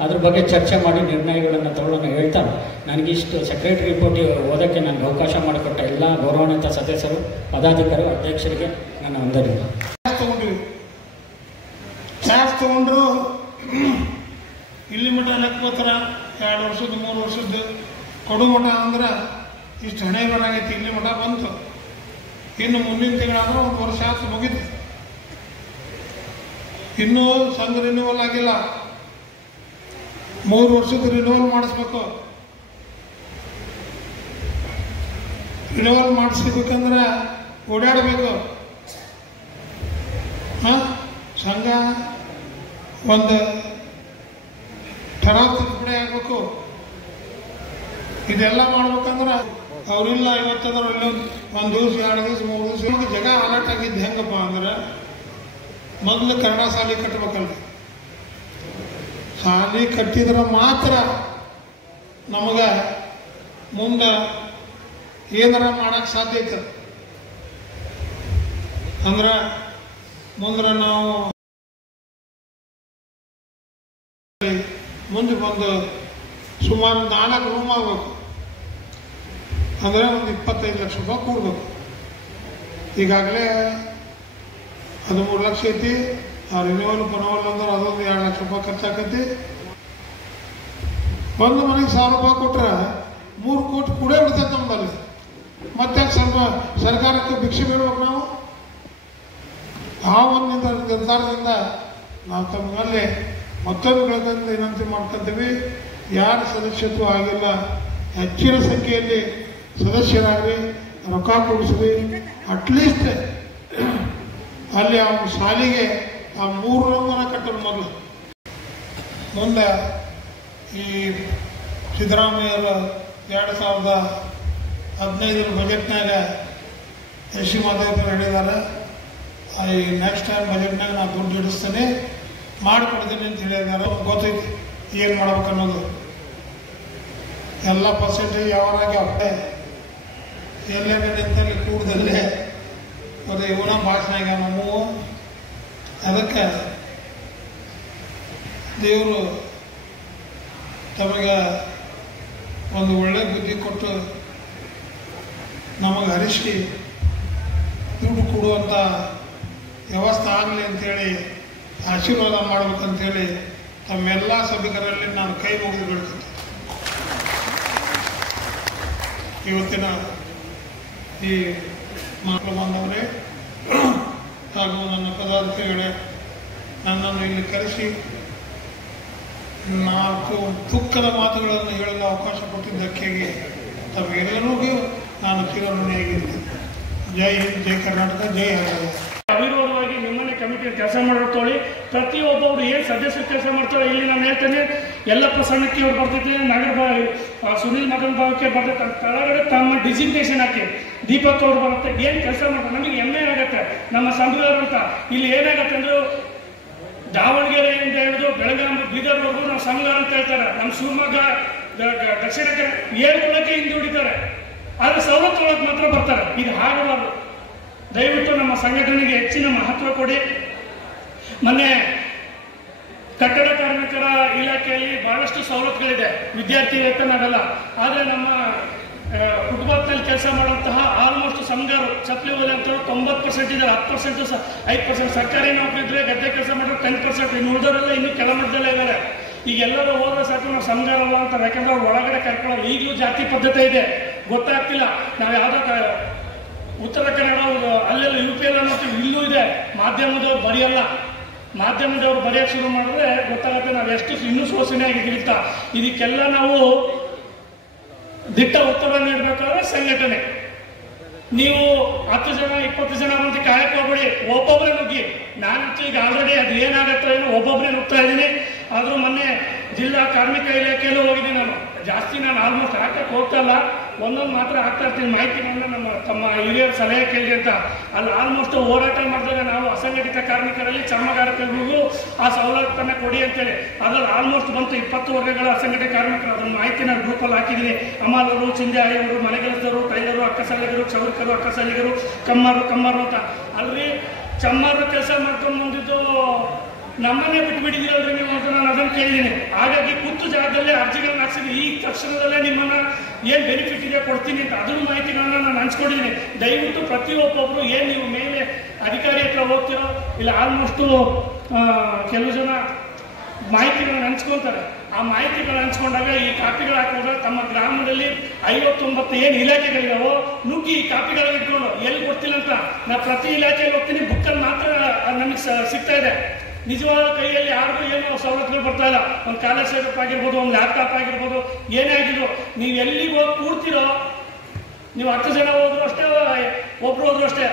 ಅದ್ರ ಬಗ್ಗೆ ಚರ್ಚೆ ಮಾಡಿ ನಿರ್ಣಯಗಳನ್ನು ತಗೊಳ್ಳೋಣ ಹೇಳ್ತಾ ನನಗಿಷ್ಟು ಸೆಕ್ರೆಟರಿ ರಿಪೋರ್ಟ್ ಓದೋಕ್ಕೆ ನನಗೆ ಅವಕಾಶ ಮಾಡಿಕೊಟ್ಟ ಎಲ್ಲ ಗೌರವಾನ್ವಿತ ಸದಸ್ಯರು, ಪದಾಧಿಕಾರಿಗಳು, ಅಧ್ಯಕ್ಷರಿಗೆ ನನ್ನ ವಂದನೆಗಳು. ಚಾರ್ಜ್ ತೊಗೊಂಡ್ರು ಇಲ್ಲಿ ಮಠ ಲೆಕ್ಕೋತಾರ 2 ವರ್ಷದ 3 ವರ್ಷದ್ದು ಕೊಡು ಮಠ ಅಂದ್ರೆ ಇಷ್ಟು ಹಣೆ ಬರಾಗೈತಿ. ಇಲ್ಲಿ ಮಠ ಬಂತು, ಇನ್ನು ಮುಂದಿನ ತಿಂಗಳಾದ್ರೆ 1 ವರ್ಷ ಆಯ್ತು ಮುಗಿತು. ಇನ್ನೂ ಸಂಘ ರಿನ್ಯೂವಲ್ ಆಗಿಲ್ಲ. 3 ವರ್ಷದ ರಿನ್ಯೂವಲ್ ಮಾಡಿಸ್ಬೇಕು. ರಿನ್ಯೂವಲ್ ಮಾಡಿಸ್ಬೇಕಂದ್ರೆ ಓಡಾಡಬೇಕು. ಸಂಘ ಒಂದು ಠರಾವ್ ತಿದ್ದುಪಡಿ ಆಗಬೇಕು. ಇದೆಲ್ಲ ಮಾಡ್ಬೇಕಂದ್ರೆ ಅವರಿಲ್ಲ, ಇವತ್ತಂದ್ರೆ ಇಲ್ಲೊಂದು 1 ದಿವಸ 2 ದಿವಸ 3 ದಿವಸ ಜಗ ಅಲರ್ಟ್ ಆಗಿದ್ದು ಹೆಂಗಪ್ಪ ಅಂದ್ರೆ, ಮೊದಲು ಕನ್ನಡ ಶಾಲೆ ಕಟ್ಟಬೇಕಲ್ಲ. ಶಾಲೆ ಕಟ್ಟಿದ್ರೆ ಮಾತ್ರ ನಮಗೆ ಮುಂದೆ ಏನಾರ ಮಾಡಕ್ಕೆ ಸಾಧ್ಯ ಐತೆ. ಅಂದ್ರೆ ಮುಂದೆ ನಾವು ಮುಂದೆ ಬಂದು ಸುಮಾರು 4 ರೂಮ್ ಆಗಬೇಕು, ಅಂದರೆ ಒಂದು 25 ಲಕ್ಷ ರೂಪಾಯಿ ಕೊಡ್ಬೇಕು. ಈಗಾಗಲೇ 13 ಲಕ್ಷ ಐತಿ. ಆ ರಿನ್ಯೂವಲ್ ಪನವಲ್ ಅಂದ್ರೆ ಅದೊಂದು 2 ಲಕ್ಷ ರೂಪಾಯಿ ಖರ್ಚಾಕೈತಿ. ಒಂದು ಮನೆಗೆ 1000 ರೂಪಾಯಿ ಕೊಟ್ರೆ 3 ಕೋಟಿ ಕೂಡೇ ಬಿಡ್ತೈತೆ ನಮ್ಮಲ್ಲಿ. ಮತ್ತೆ ಸ್ವಲ್ಪ ಸರ್ಕಾರಕ್ಕೆ ಭಿಕ್ಷೆ ಬೇಡ್ಬೇಕು ನಾವು. ಆ ಒಂದು ನಿರ್ಧಾರದಿಂದ ನಾವು ತಮ್ಮಲ್ಲಿ ಮತ್ತೊಂದು ವಿನಂತಿ ಮಾಡ್ಕೊತೀವಿ. ಯಾರು ಸದಸ್ಯತ್ವ ಆಗಿಲ್ಲ ಹೆಚ್ಚಿನ ಸಂಖ್ಯೆಯಲ್ಲಿ ಸದಸ್ಯರಾಗಿ ರೊಕ್ಕ ಕೊಡಿಸ್ರಿ. ಅಟ್ಲೀಸ್ಟ್ ಅಲ್ಲಿ ಅವನ ಶಾಲೆಗೆ ಆ 3 ರೂಮನ್ನ ಕಟ್ಟಲು ಮೊದಲು. ಮುಂದೆ ಈ ಸಿದ್ದರಾಮಯ್ಯರು 2015 ಬಜೆಟ್ನಾಗ ಎಸ್.ಸಿ. ಮಾದೇವಪ್ಪರು ಹೇಳಿದ್ದಾರೆ, ಈ ನೆಕ್ಸ್ಟ್ ಟೈಮ್ ಬಜೆಟ್ನಾಗ ನಾನು ದುಡ್ಡು ಇಡಿಸ್ತೇನೆ ಮಾಡಿಕೊಡ್ತೀನಿ ಅಂತ ಹೇಳಿದ್ದಾರೆ. ಗೊತ್ತೈತಿ ಏನು ಮಾಡ್ಬೇಕು ಅನ್ನೋದು. ಎಲ್ಲ ಪರ್ಸೆಂಟೇಜ್ ಯಾವಾಗೆ ಅವೇ ಎಲ್ಲೇ ನಿಂತಲ್ಲಿ ಕೂಡದಲ್ಲೇ ಅದು ಇವನ ಭಾಷಣ ನಮ್ಮವು. ಅದಕ್ಕೆ ದೇವರು ತಮಗೆ ಒಂದು ಒಳ್ಳೆ ಬುದ್ಧಿ ಕೊಟ್ಟು ನಮಗೆ ಹರಿಸಿ ದುಡ್ಡು ಕೊಡುವಂಥ ವ್ಯವಸ್ಥೆ ಆಗಲಿ ಅಂಥೇಳಿ ಆಶೀರ್ವಾದ ಮಾಡ್ಬೇಕಂತೇಳಿ ತಮ್ಮೆಲ್ಲ ಸಭಿಕರಲ್ಲಿ ನಾನು ಕೈ ಮುಗಿದು ಬಿಡ್ತೀನಿ. ಇವತ್ತಿನ ಈ ಮಕ್ಕಳು ಬಾಂಧವರೇ ಹಾಗೂ ನನ್ನ ಪದಾಧಿಕಾರಿಗಳೇ, ನನ್ನನ್ನು ಇಲ್ಲಿ ಕರೆಸಿ 4 ದುಃಖದ ಮಾತುಗಳನ್ನು ಹೇಳಲು ಅವಕಾಶ ಕೊಟ್ಟಿದ್ದಕ್ಕೆ ತಮಗೆಲ್ಲರಿಗೂ ನಾನು ಚಿರಋಣಿಯಾಗಿದ್ದೀನಿ. ಜೈ ಹಿಂದ್, ಜೈ ಕರ್ನಾಟಕ, ಜೈ ಹರಿಯಾಣ. ಅವಿರೋಧವಾಗಿ ನಿಮ್ಮನೆ ಕಮಿಟಿ ಕೆಲಸ ಮಾಡೋಳಿ. ಪ್ರತಿಯೊಬ್ಬರು ಏನು ಸದಸ್ಯರು ಕೆಲಸ ಮಾಡ್ತಾರೆ. ಇಲ್ಲಿ ನಾನು ಹೇಳ್ತೇನೆ, ಯಲ್ಲಪ್ಪ ಸಣ್ಣಕ್ಕಿ ಅವ್ರು ಬರ್ತೈತೆ, ಸುನೀಲ್ ಮಗನ ಭಾವಕ್ಕೆ ಬರ್ತೈತೆ, ಕೆಳಗಡೆ ತಮ್ಮ ಡಿಸಿಗ್ನೇಷನ್ ಹಾಕಿ ದೀಪಕ್ ಅವ್ರು ಬರುತ್ತೆ. ಏನು ಕೆಲಸ ಮಾಡ್ತಾರೆ ನಮಗೆ ಹೆಮ್ಮೆ ಆಗುತ್ತೆ. ನಮ್ಮ ಸಂಘದವರು ಅಂತ ಇಲ್ಲಿ ಏನಾಗತ್ತೆ ಅಂದ್ರೆ ದಾವಣಗೆರೆಯಿಂದ ಹಿಡಿದು ಬೆಳಗಾವಿ ಬೀದರ್ವರೆಗೂ ನಾವು ಸಂಘ ಅಂತ ಹೇಳ್ತಾರೆ. ನಮ್ಮ ಶಿವಮೊಗ್ಗ ದಕ್ಷಿಣ ಏಳ್ಕೊಳ್ಳೋಕೆ ಹಿಂದುಳಿತಾರೆ, ಆದರೆ ಸವಲತ್ತು ಒಳಗೆ ಮಾತ್ರ ಬರ್ತಾರೆ. ಇದು ಹಾಗಬಾರ್ದು. ದಯವಿಟ್ಟು ನಮ್ಮ ಸಂಘಟನೆಗೆ ಹೆಚ್ಚಿನ ಮಹತ್ವ ಕೊಡಿ. ಮೊನ್ನೆ ಕಟ್ಟಡ ಕಾರ್ಮಿಕರ ಇಲಾಖೆಯಲ್ಲಿ ಬಹಳಷ್ಟು ಸವಲತ್ತುಗಳಿದೆ, ವಿದ್ಯಾರ್ಥಿ ವೇತನ ಆಗಲ್ಲ. ಆದರೆ ನಮ್ಮ ಫುಟ್ಪಾತ್ನಲ್ಲಿ ಕೆಲಸ ಮಾಡುವಂತಹ ಆಲ್ಮೋಸ್ಟ್ ಸಂಘರು ಚಪ್ಪಲಿ ಓಲೆ ಅಂತ 90% ಇದೆ. 10% 5% ಸರ್ಕಾರಿ ನೌಕರಿ ಇದ್ರೆ ಗದ್ದೆ ಕೆಲಸ ಮಾಡೋರು 10%. ಇನ್ನು ಉಳಿದವರೆಲ್ಲ ಇನ್ನೂ ಕೆಳಮಟ್ಟದಲ್ಲೇ ಇದ್ದಾರೆ. ಈಗ ಎಲ್ಲರೂ ಹೋದ್ರೆ ಸಾಕು ನಾವು ಸಂಘರಲ್ಲ ಅಂತಾರೆ. ಯಾಕಂದ್ರೆ ಅವ್ರು ಒಳಗಡೆ ಕರ್ಕೊಳ್ಳೋದು. ಈಗಲೂ ಜಾತಿ ಪದ್ಧತಿ ಇದೆ, ಗೊತ್ತಾಗ್ತಿಲ್ಲ. ನಾವು ಯಾವುದೋ ಉತ್ತರ ಕನ್ನಡ ಅಲ್ಲೆಲ್ಲ UP ನೋಡ್ತೀವಿ, ಇಲ್ಲೂ ಇದೆ. ಮಾಧ್ಯಮದವ್ರು ಬರೆಯಲ್ಲ. ಮಾಧ್ಯಮದವ್ರು ಬರೆಯೋಕ್ಕೆ ಶುರು ಮಾಡಿದ್ರೆ ಗೊತ್ತಾಗುತ್ತೆ ನಾವು ಎಷ್ಟು ಇನ್ನೂ ಶೋಷಣೆ ಆಗಿದ್ದೀವಿ ಅಂತ. ಇದಕ್ಕೆಲ್ಲ ನಾವು ದಿಟ್ಟ ಉತ್ತರ ನೀಡಬೇಕಾದ್ರೆ ಸಂಘಟನೆ. ನೀವು 10 ಜನ 20 ಜನ ಬಂದು ಕಾಯಕ್ಕೆ ಹೋಗ್ಬೇಡಿ, ಒಬ್ಬೊಬ್ಬರೇ ನುಗ್ಗಿ. ನಾನಂತೂ ಈಗ ಆಲ್ರೆಡಿ ಅದು ಏನಾಗತ್ತೋ ಏನೋ ಒಬ್ಬೊಬ್ಬರೇ ನುಗ್ತಾ ಇದ್ದೀನಿ. ಆದರೂ ಮೊನ್ನೆ ಜಿಲ್ಲಾ ಕಾರ್ಮಿಕ ಇಲಾಖೆಯಲ್ಲೂ ಹೋಗಿದ್ದೀನಿ. ಜಾಸ್ತಿ ನಾನು ಆಲ್ಮೋಸ್ಟ್ ಹಾಕಕ್ಕೆ ಹೋಗ್ತಾ ಇಲ್ಲ, ಒಂದೊಂದು ಮಾತ್ರ ಹಾಕ್ತಾ ಇರ್ತೀನಿ. ಮಾಹಿತಿಗಳನ್ನ ತಮ್ಮ ಹಿರಿಯರ ಸಲಹೆ ಕೇಳಿ ಅಂತ. ಅಲ್ಲಿ ಆಲ್ಮೋಸ್ಟ್ ಹೋರಾಟ ಮಾಡಿದಾಗ ನಾವು ಅಸಂಘಟಿತ ಕಾರ್ಮಿಕರಲ್ಲಿ ಚರ್ಮಗಾರಕರಿಗೂ ಆ ಸವಲತ್ತನ್ನು ಕೊಡಿ ಅಂತೇಳಿ ಅದ್ರಲ್ಲಿ ಆಲ್ಮೋಸ್ಟ್ ಬಂತು 20 ವರ್ಗಗಳ ಅಸಂಘಟಿತ ಕಾರ್ಮಿಕರು. ಅದನ್ನು ಮಾಹಿತಿ ನಾನು ಗ್ರೂಪಲ್ಲಿ ಹಾಕಿದ್ದೀನಿ. ಅಮಾಲರು, ಚಿಂದ್ಯಾಯವರು, ಮನೆಗೆಲಸದವರು, ಟೈಲರು, ಅಕ್ಕಸಾಲಿಗರು, ಚೌರಿಕರು, ಅಕ್ಕಸಾಲಿಗರು, ಕಮ್ಮರು ಅಂತ. ಅಲ್ರಿ ಚಮ್ಮಾರು ಕೆಲಸ ಮಾಡ್ಕೊಂಡು ಬಂದಿದ್ದು ನಮ್ಮನ್ನೇ ಬಿಟ್ಬಿಟ್ಟಿದ್ದೀರಲ್ರಿ ನೀವು ಅಂತ ನಾನು ಅದನ್ನು ಕೇಳಿದ್ದೀನಿ. ಹಾಗಾಗಿ ಕೂತು ಜಾಗದಲ್ಲೇ ಅರ್ಜಿಗಳನ್ನ ಹಾಕ್ಸಿದ್ದೀನಿ. ಈ ತಕ್ಷಣದಲ್ಲೇ ನಿಮ್ಮನ್ನ ಏನು ಬೆನಿಫಿಟ್ ಇದೆ ಕೊಡ್ತೀನಿ ಅಂತ ಅದನ್ನು ಮಾಹಿತಿಗಳನ್ನ ನಾನು ಹಂಚ್ಕೊಂಡಿದ್ದೀನಿ. ದಯವಿಟ್ಟು ಪ್ರತಿಯೊಬ್ಬೊಬ್ಬರು ಏನು ನೀವು ಮೇಲೆ ಅಧಿಕಾರಿ ಹತ್ರ ಹೋಗ್ತಿರೋ ಇಲ್ಲ ಆಲ್ಮೋಸ್ಟು ಕೆಲವು ಜನ ಮಾಹಿತಿಗಳನ್ನ ಹಂಚ್ಕೊಳ್ತಾರೆ. ಆ ಮಾಹಿತಿಗಳನ್ನ ಹಂಚ್ಕೊಂಡಾಗ ಈ ಕಾಪಿಗಳು ಹಾಕಿದ್ರೆ ತಮ್ಮ ಗ್ರಾಮದಲ್ಲಿ 59 ಏನು ಇಲಾಖೆಗಳಿದಾವೋ ನುಗ್ಗಿ ಈ ಕಾಪಿಗಳನ್ನ ಇಟ್ಕೊಂಡು ಎಲ್ಲಿ ಗೊತ್ತಿಲ್ಲ ಅಂತ ನಾ ಪ್ರತಿ ಇಲಾಖೆಯಲ್ಲಿ ಹೋಗ್ತೀನಿ. ಬುಕ್ಕಲ್ಲಿ ಮಾತ್ರ ನಮಗೆ ಸಿಗ್ತಾ ಇದೆ. ನಿಜವಾದ ಕೈಯಲ್ಲಿ ಯಾರಿಗೂ ಏನೋ ಸವಲತ್ತುಗಳು ಬರ್ತಾ ಇಲ್ಲ. ಒಂದು ಸ್ಕಾಲರ್ಶಿಪ್ ಆಗಿರ್ಬೋದು, ಒಂದು ಲ್ಯಾಪ್ಟಾಪ್ ಆಗಿರ್ಬೋದು, ಏನೇ ಆಗಿದ್ರು ನೀವು ಎಲ್ಲಿಗೆ ಹೋಗಿ ಕೂಡ್ತಿರೋ, ನೀವು 10 ಜನ ಹೋದ್ರು ಅಷ್ಟೇ, ಒಬ್ರು ಹೋದ್ರು ಅಷ್ಟೇ,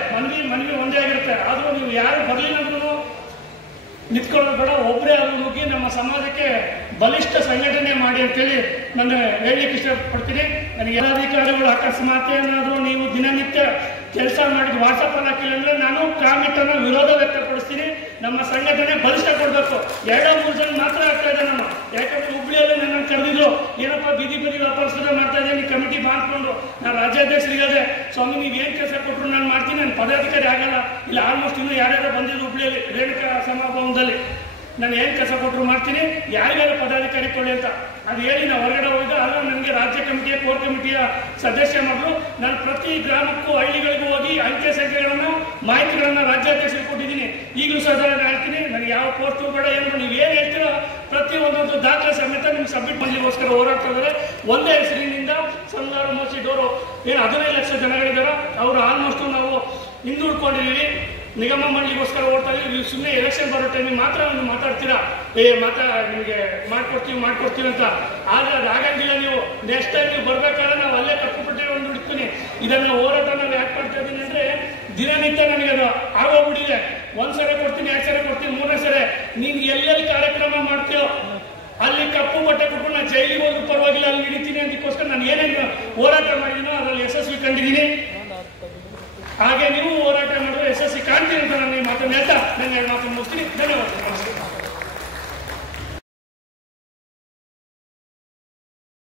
ಮನವಿ ಒಂದೇ ಆಗಿರುತ್ತೆ. ಆದರೂ ನೀವು ಯಾರು ಬರಲಿಲ್ಲ ಅಂದ್ರೂ ನಿಂತ್ಕೊಳ್ಳೋದು ಬೇಡ, ಒಬ್ಬರೇ ಆದ್ರೂ ನುಗ್ಗಿ ನಮ್ಮ ಸಮಾಜಕ್ಕೆ ಬಲಿಷ್ಠ ಸಂಘಟನೆ ಮಾಡಿ ಅಂತೇಳಿ ನಾನು ಹೇಳಲಿಕ್ಕೆ ಇಷ್ಟಪಡ್ತೀನಿ. ನನಗೆ ಎಲ್ಲ ಅಧಿಕಾರಿಗಳು ಅಕಸ್ಮಾತ್ ಏನಾದರೂ ನೀವು ದಿನನಿತ್ಯ ಕೆಲಸ ಮಾಡಿದ್ದು ವಾಟ್ಸಪ್ಪಲ್ಲಿ ಹಾಕಿಲ್ಲ ಅಂದರೆ ನಾನು ಕಾಮಿಟನ್ನು ವಿರೋಧ ವ್ಯಕ್ತಪಡಿಸ್ತೀನಿ. ನಮ್ಮ ಸಂಘಟನೆ ಬಲಿಷ್ಠ ಕೊಡಬೇಕು. 2-3 ಜನ ಮಾತ್ರ ಆಗ್ತಾ ಇದೆ ನಾನು. ಯಾಕಂದ್ರೆ ಹುಬ್ಳಿಯಲ್ಲಿ ನನ್ನನ್ನು ಕರೆದಿದ್ರು ಬಂದಿದ್ರು, ಏನಪ್ಪ ಬೀದಿ ಬದಿ ವ್ಯಾಪಾರಸ್ಥರ ಮಾಡ್ತಾ ಇದ್ದೀನಿ ಕಮಿಟಿ ಮಾಡ್ಕೊಂಡು ನಾನು ರಾಜ್ಯಾಧ್ಯಕ್ಷರಿಗಾದೆ, ಸ್ವಾಮಿ ನೀವು ಏನು ಕೆಲಸ ಕೊಟ್ಟರು ನಾನು ಮಾಡ್ತೀನಿ, ನಾನು ಪದಾಧಿಕಾರಿ ಆಗಲ್ಲ. ಇಲ್ಲ ಆಲ್ಮೋಸ್ಟ್ ಇನ್ನೂ ಯಾರ್ಯಾರು ಬಂದಿದ್ರು ಹುಬ್ಳಿಯಲ್ಲಿ ರೇಣುಕಾ ಸಮಾಭವನದಲ್ಲಿ, ನಾನು ಏನು ಕೆಲಸ ಕೊಟ್ಟರು ಮಾಡ್ತೀನಿ, ಯಾರ್ಯಾರು ಪದಾಧಿಕಾರಿ ಕೊಡಿ ಅಂತ ಅದು ಹೇಳಿ ನಾವು ಹೊರಗಡೆ ಹೋಗಿದ್ದ. ಆಗ ನನಗೆ ರಾಜ್ಯ ಕಮಿಟಿಯ ಕೋರ್ ಕಮಿಟಿಯ ಸದಸ್ಯ ಮಾಡಿದ್ರು. ನಾನು ಪ್ರತಿ ಗ್ರಾಮಕ್ಕೂ ಹಳ್ಳಿಗಳಿಗೂ ಹೋಗಿ ಅಂಕೆ ಸಂಖ್ಯೆಗಳನ್ನ ಮಾಹಿತಿಗಳನ್ನ ರಾಜ್ಯಾಧ್ಯಕ್ಷರಿಗೆ ಕೊಟ್ಟಿದ್ದೀನಿ. ಈಗಲೂ ಸಹ ಹೇಳ್ತೀನಿ, ನನಗೆ ಯಾವ ಪೋಸ್ಟು ಬೇಡ, ಏನು ನೀವು ಏನು ಹೇಳ್ತೀರೋ ಪ್ರತಿ ಒಂದೊಂದು ದಾಖಲೆ ಸಮೇತ ನಿಮ್ಗೆ ಸಬ್ಮಿಟ್ ಮಾಡಲಿಕ್ಕೋಸ್ಕರ ಹೋರಾಡ್ತಾ ಇದ್ದಾರೆ. ಒಂದೇ ಹೆಸರಿನಿಂದ ಸಂಗಾರ ಮೋಸಿದವರು ಏನು 15 ಲಕ್ಷ ಜನಗಳಿದ್ದಾರೆ, ಅವರು ಆಲ್ಮೋಸ್ಟ್ ನಾವು ಹಿಂದುಳ್ಕೊಂಡಿದ್ದೀವಿ. ನಿಗಮ ಮಾಡಲಿಕ್ಕೋಸ್ಕರ ಓಡ್ತಾ ಇದ್ದೀವಿ. ಸುಮ್ಮನೆ ಎಲೆಕ್ಷನ್ ಬರೋ ಟೈಮಿಗೆ ಮಾತ್ರ ನೀವು ಮಾತಾಡ್ತೀರಾ, ನಿಮಗೆ ಮಾಡ್ಕೊಡ್ತೀವಿ ಅಂತ. ಆಗ ಅದಾಗಂಗಿಲ್ಲ. ನೀವು ನೆಕ್ಸ್ಟ್ ಟೈಮ್ ನೀವು ಬರ್ಬೇಕಾದ್ರೆ ನಾವು ಅಲ್ಲೇ ಕಪ್ಪುಪಟ್ಟಿ ಒಂದು ಹಿಡ್ತೀನಿ. ಇದನ್ನ ಹೋರಾಟ ನಾವು ಯಾಕೆ ಮಾಡ್ತಾ ಇದ್ದೀನಿ ಅಂದ್ರೆ ದಿನನಿತ್ಯ ನನಗೆ ಅದು ಆಗೋಗ್ಬಿಟ್ಟಿದೆ. 1 ಸರಿ ಕೊಡ್ತೀನಿ, 2 ಸರಿ ಕೊಡ್ತೀನಿ, 3ನೇ ಸರಿ ನೀನು ಎಲ್ಲೆಲ್ಲಿ ಕಾರ್ಯಕ್ರಮ ಮಾಡ್ತೀಯೋ ಅಲ್ಲಿ ಕಪ್ಪು ಬಟ್ಟೆ ಕೊಟ್ಕೊಂಡು ನಾನು ಜೈಲಿಗೆ ಹೋದ್ರೂ ಪರವಾಗಿಲ್ಲ, ಅಲ್ಲಿ ಹಿಡಿತೀನಿ ಅದಕ್ಕೋಸ್ಕರ ನಾನು ಏನೇನು ಹೋರಾಟ ಮಾಡಿದ್ದೀನೋ ಅದರಲ್ಲಿ ಯಶಸ್ವಿ ಕಂಡಿದ್ದೀನಿ. ಹಾಗೆ ನೀವು ಹೋರಾಟ ಮಾಡಿದ್ರೆ ಯಶಸ್ವಿ ಕಾಣ್ತೀನಿ ಅಂತ ನಾನು ಈ ಮಾತನ್ನು ಹೇಳ್ತಾ ನನ್ನ 2 ಮಾತನ್ನು ಮುಗಿಸ್ತೀನಿ. ಧನ್ಯವಾದ.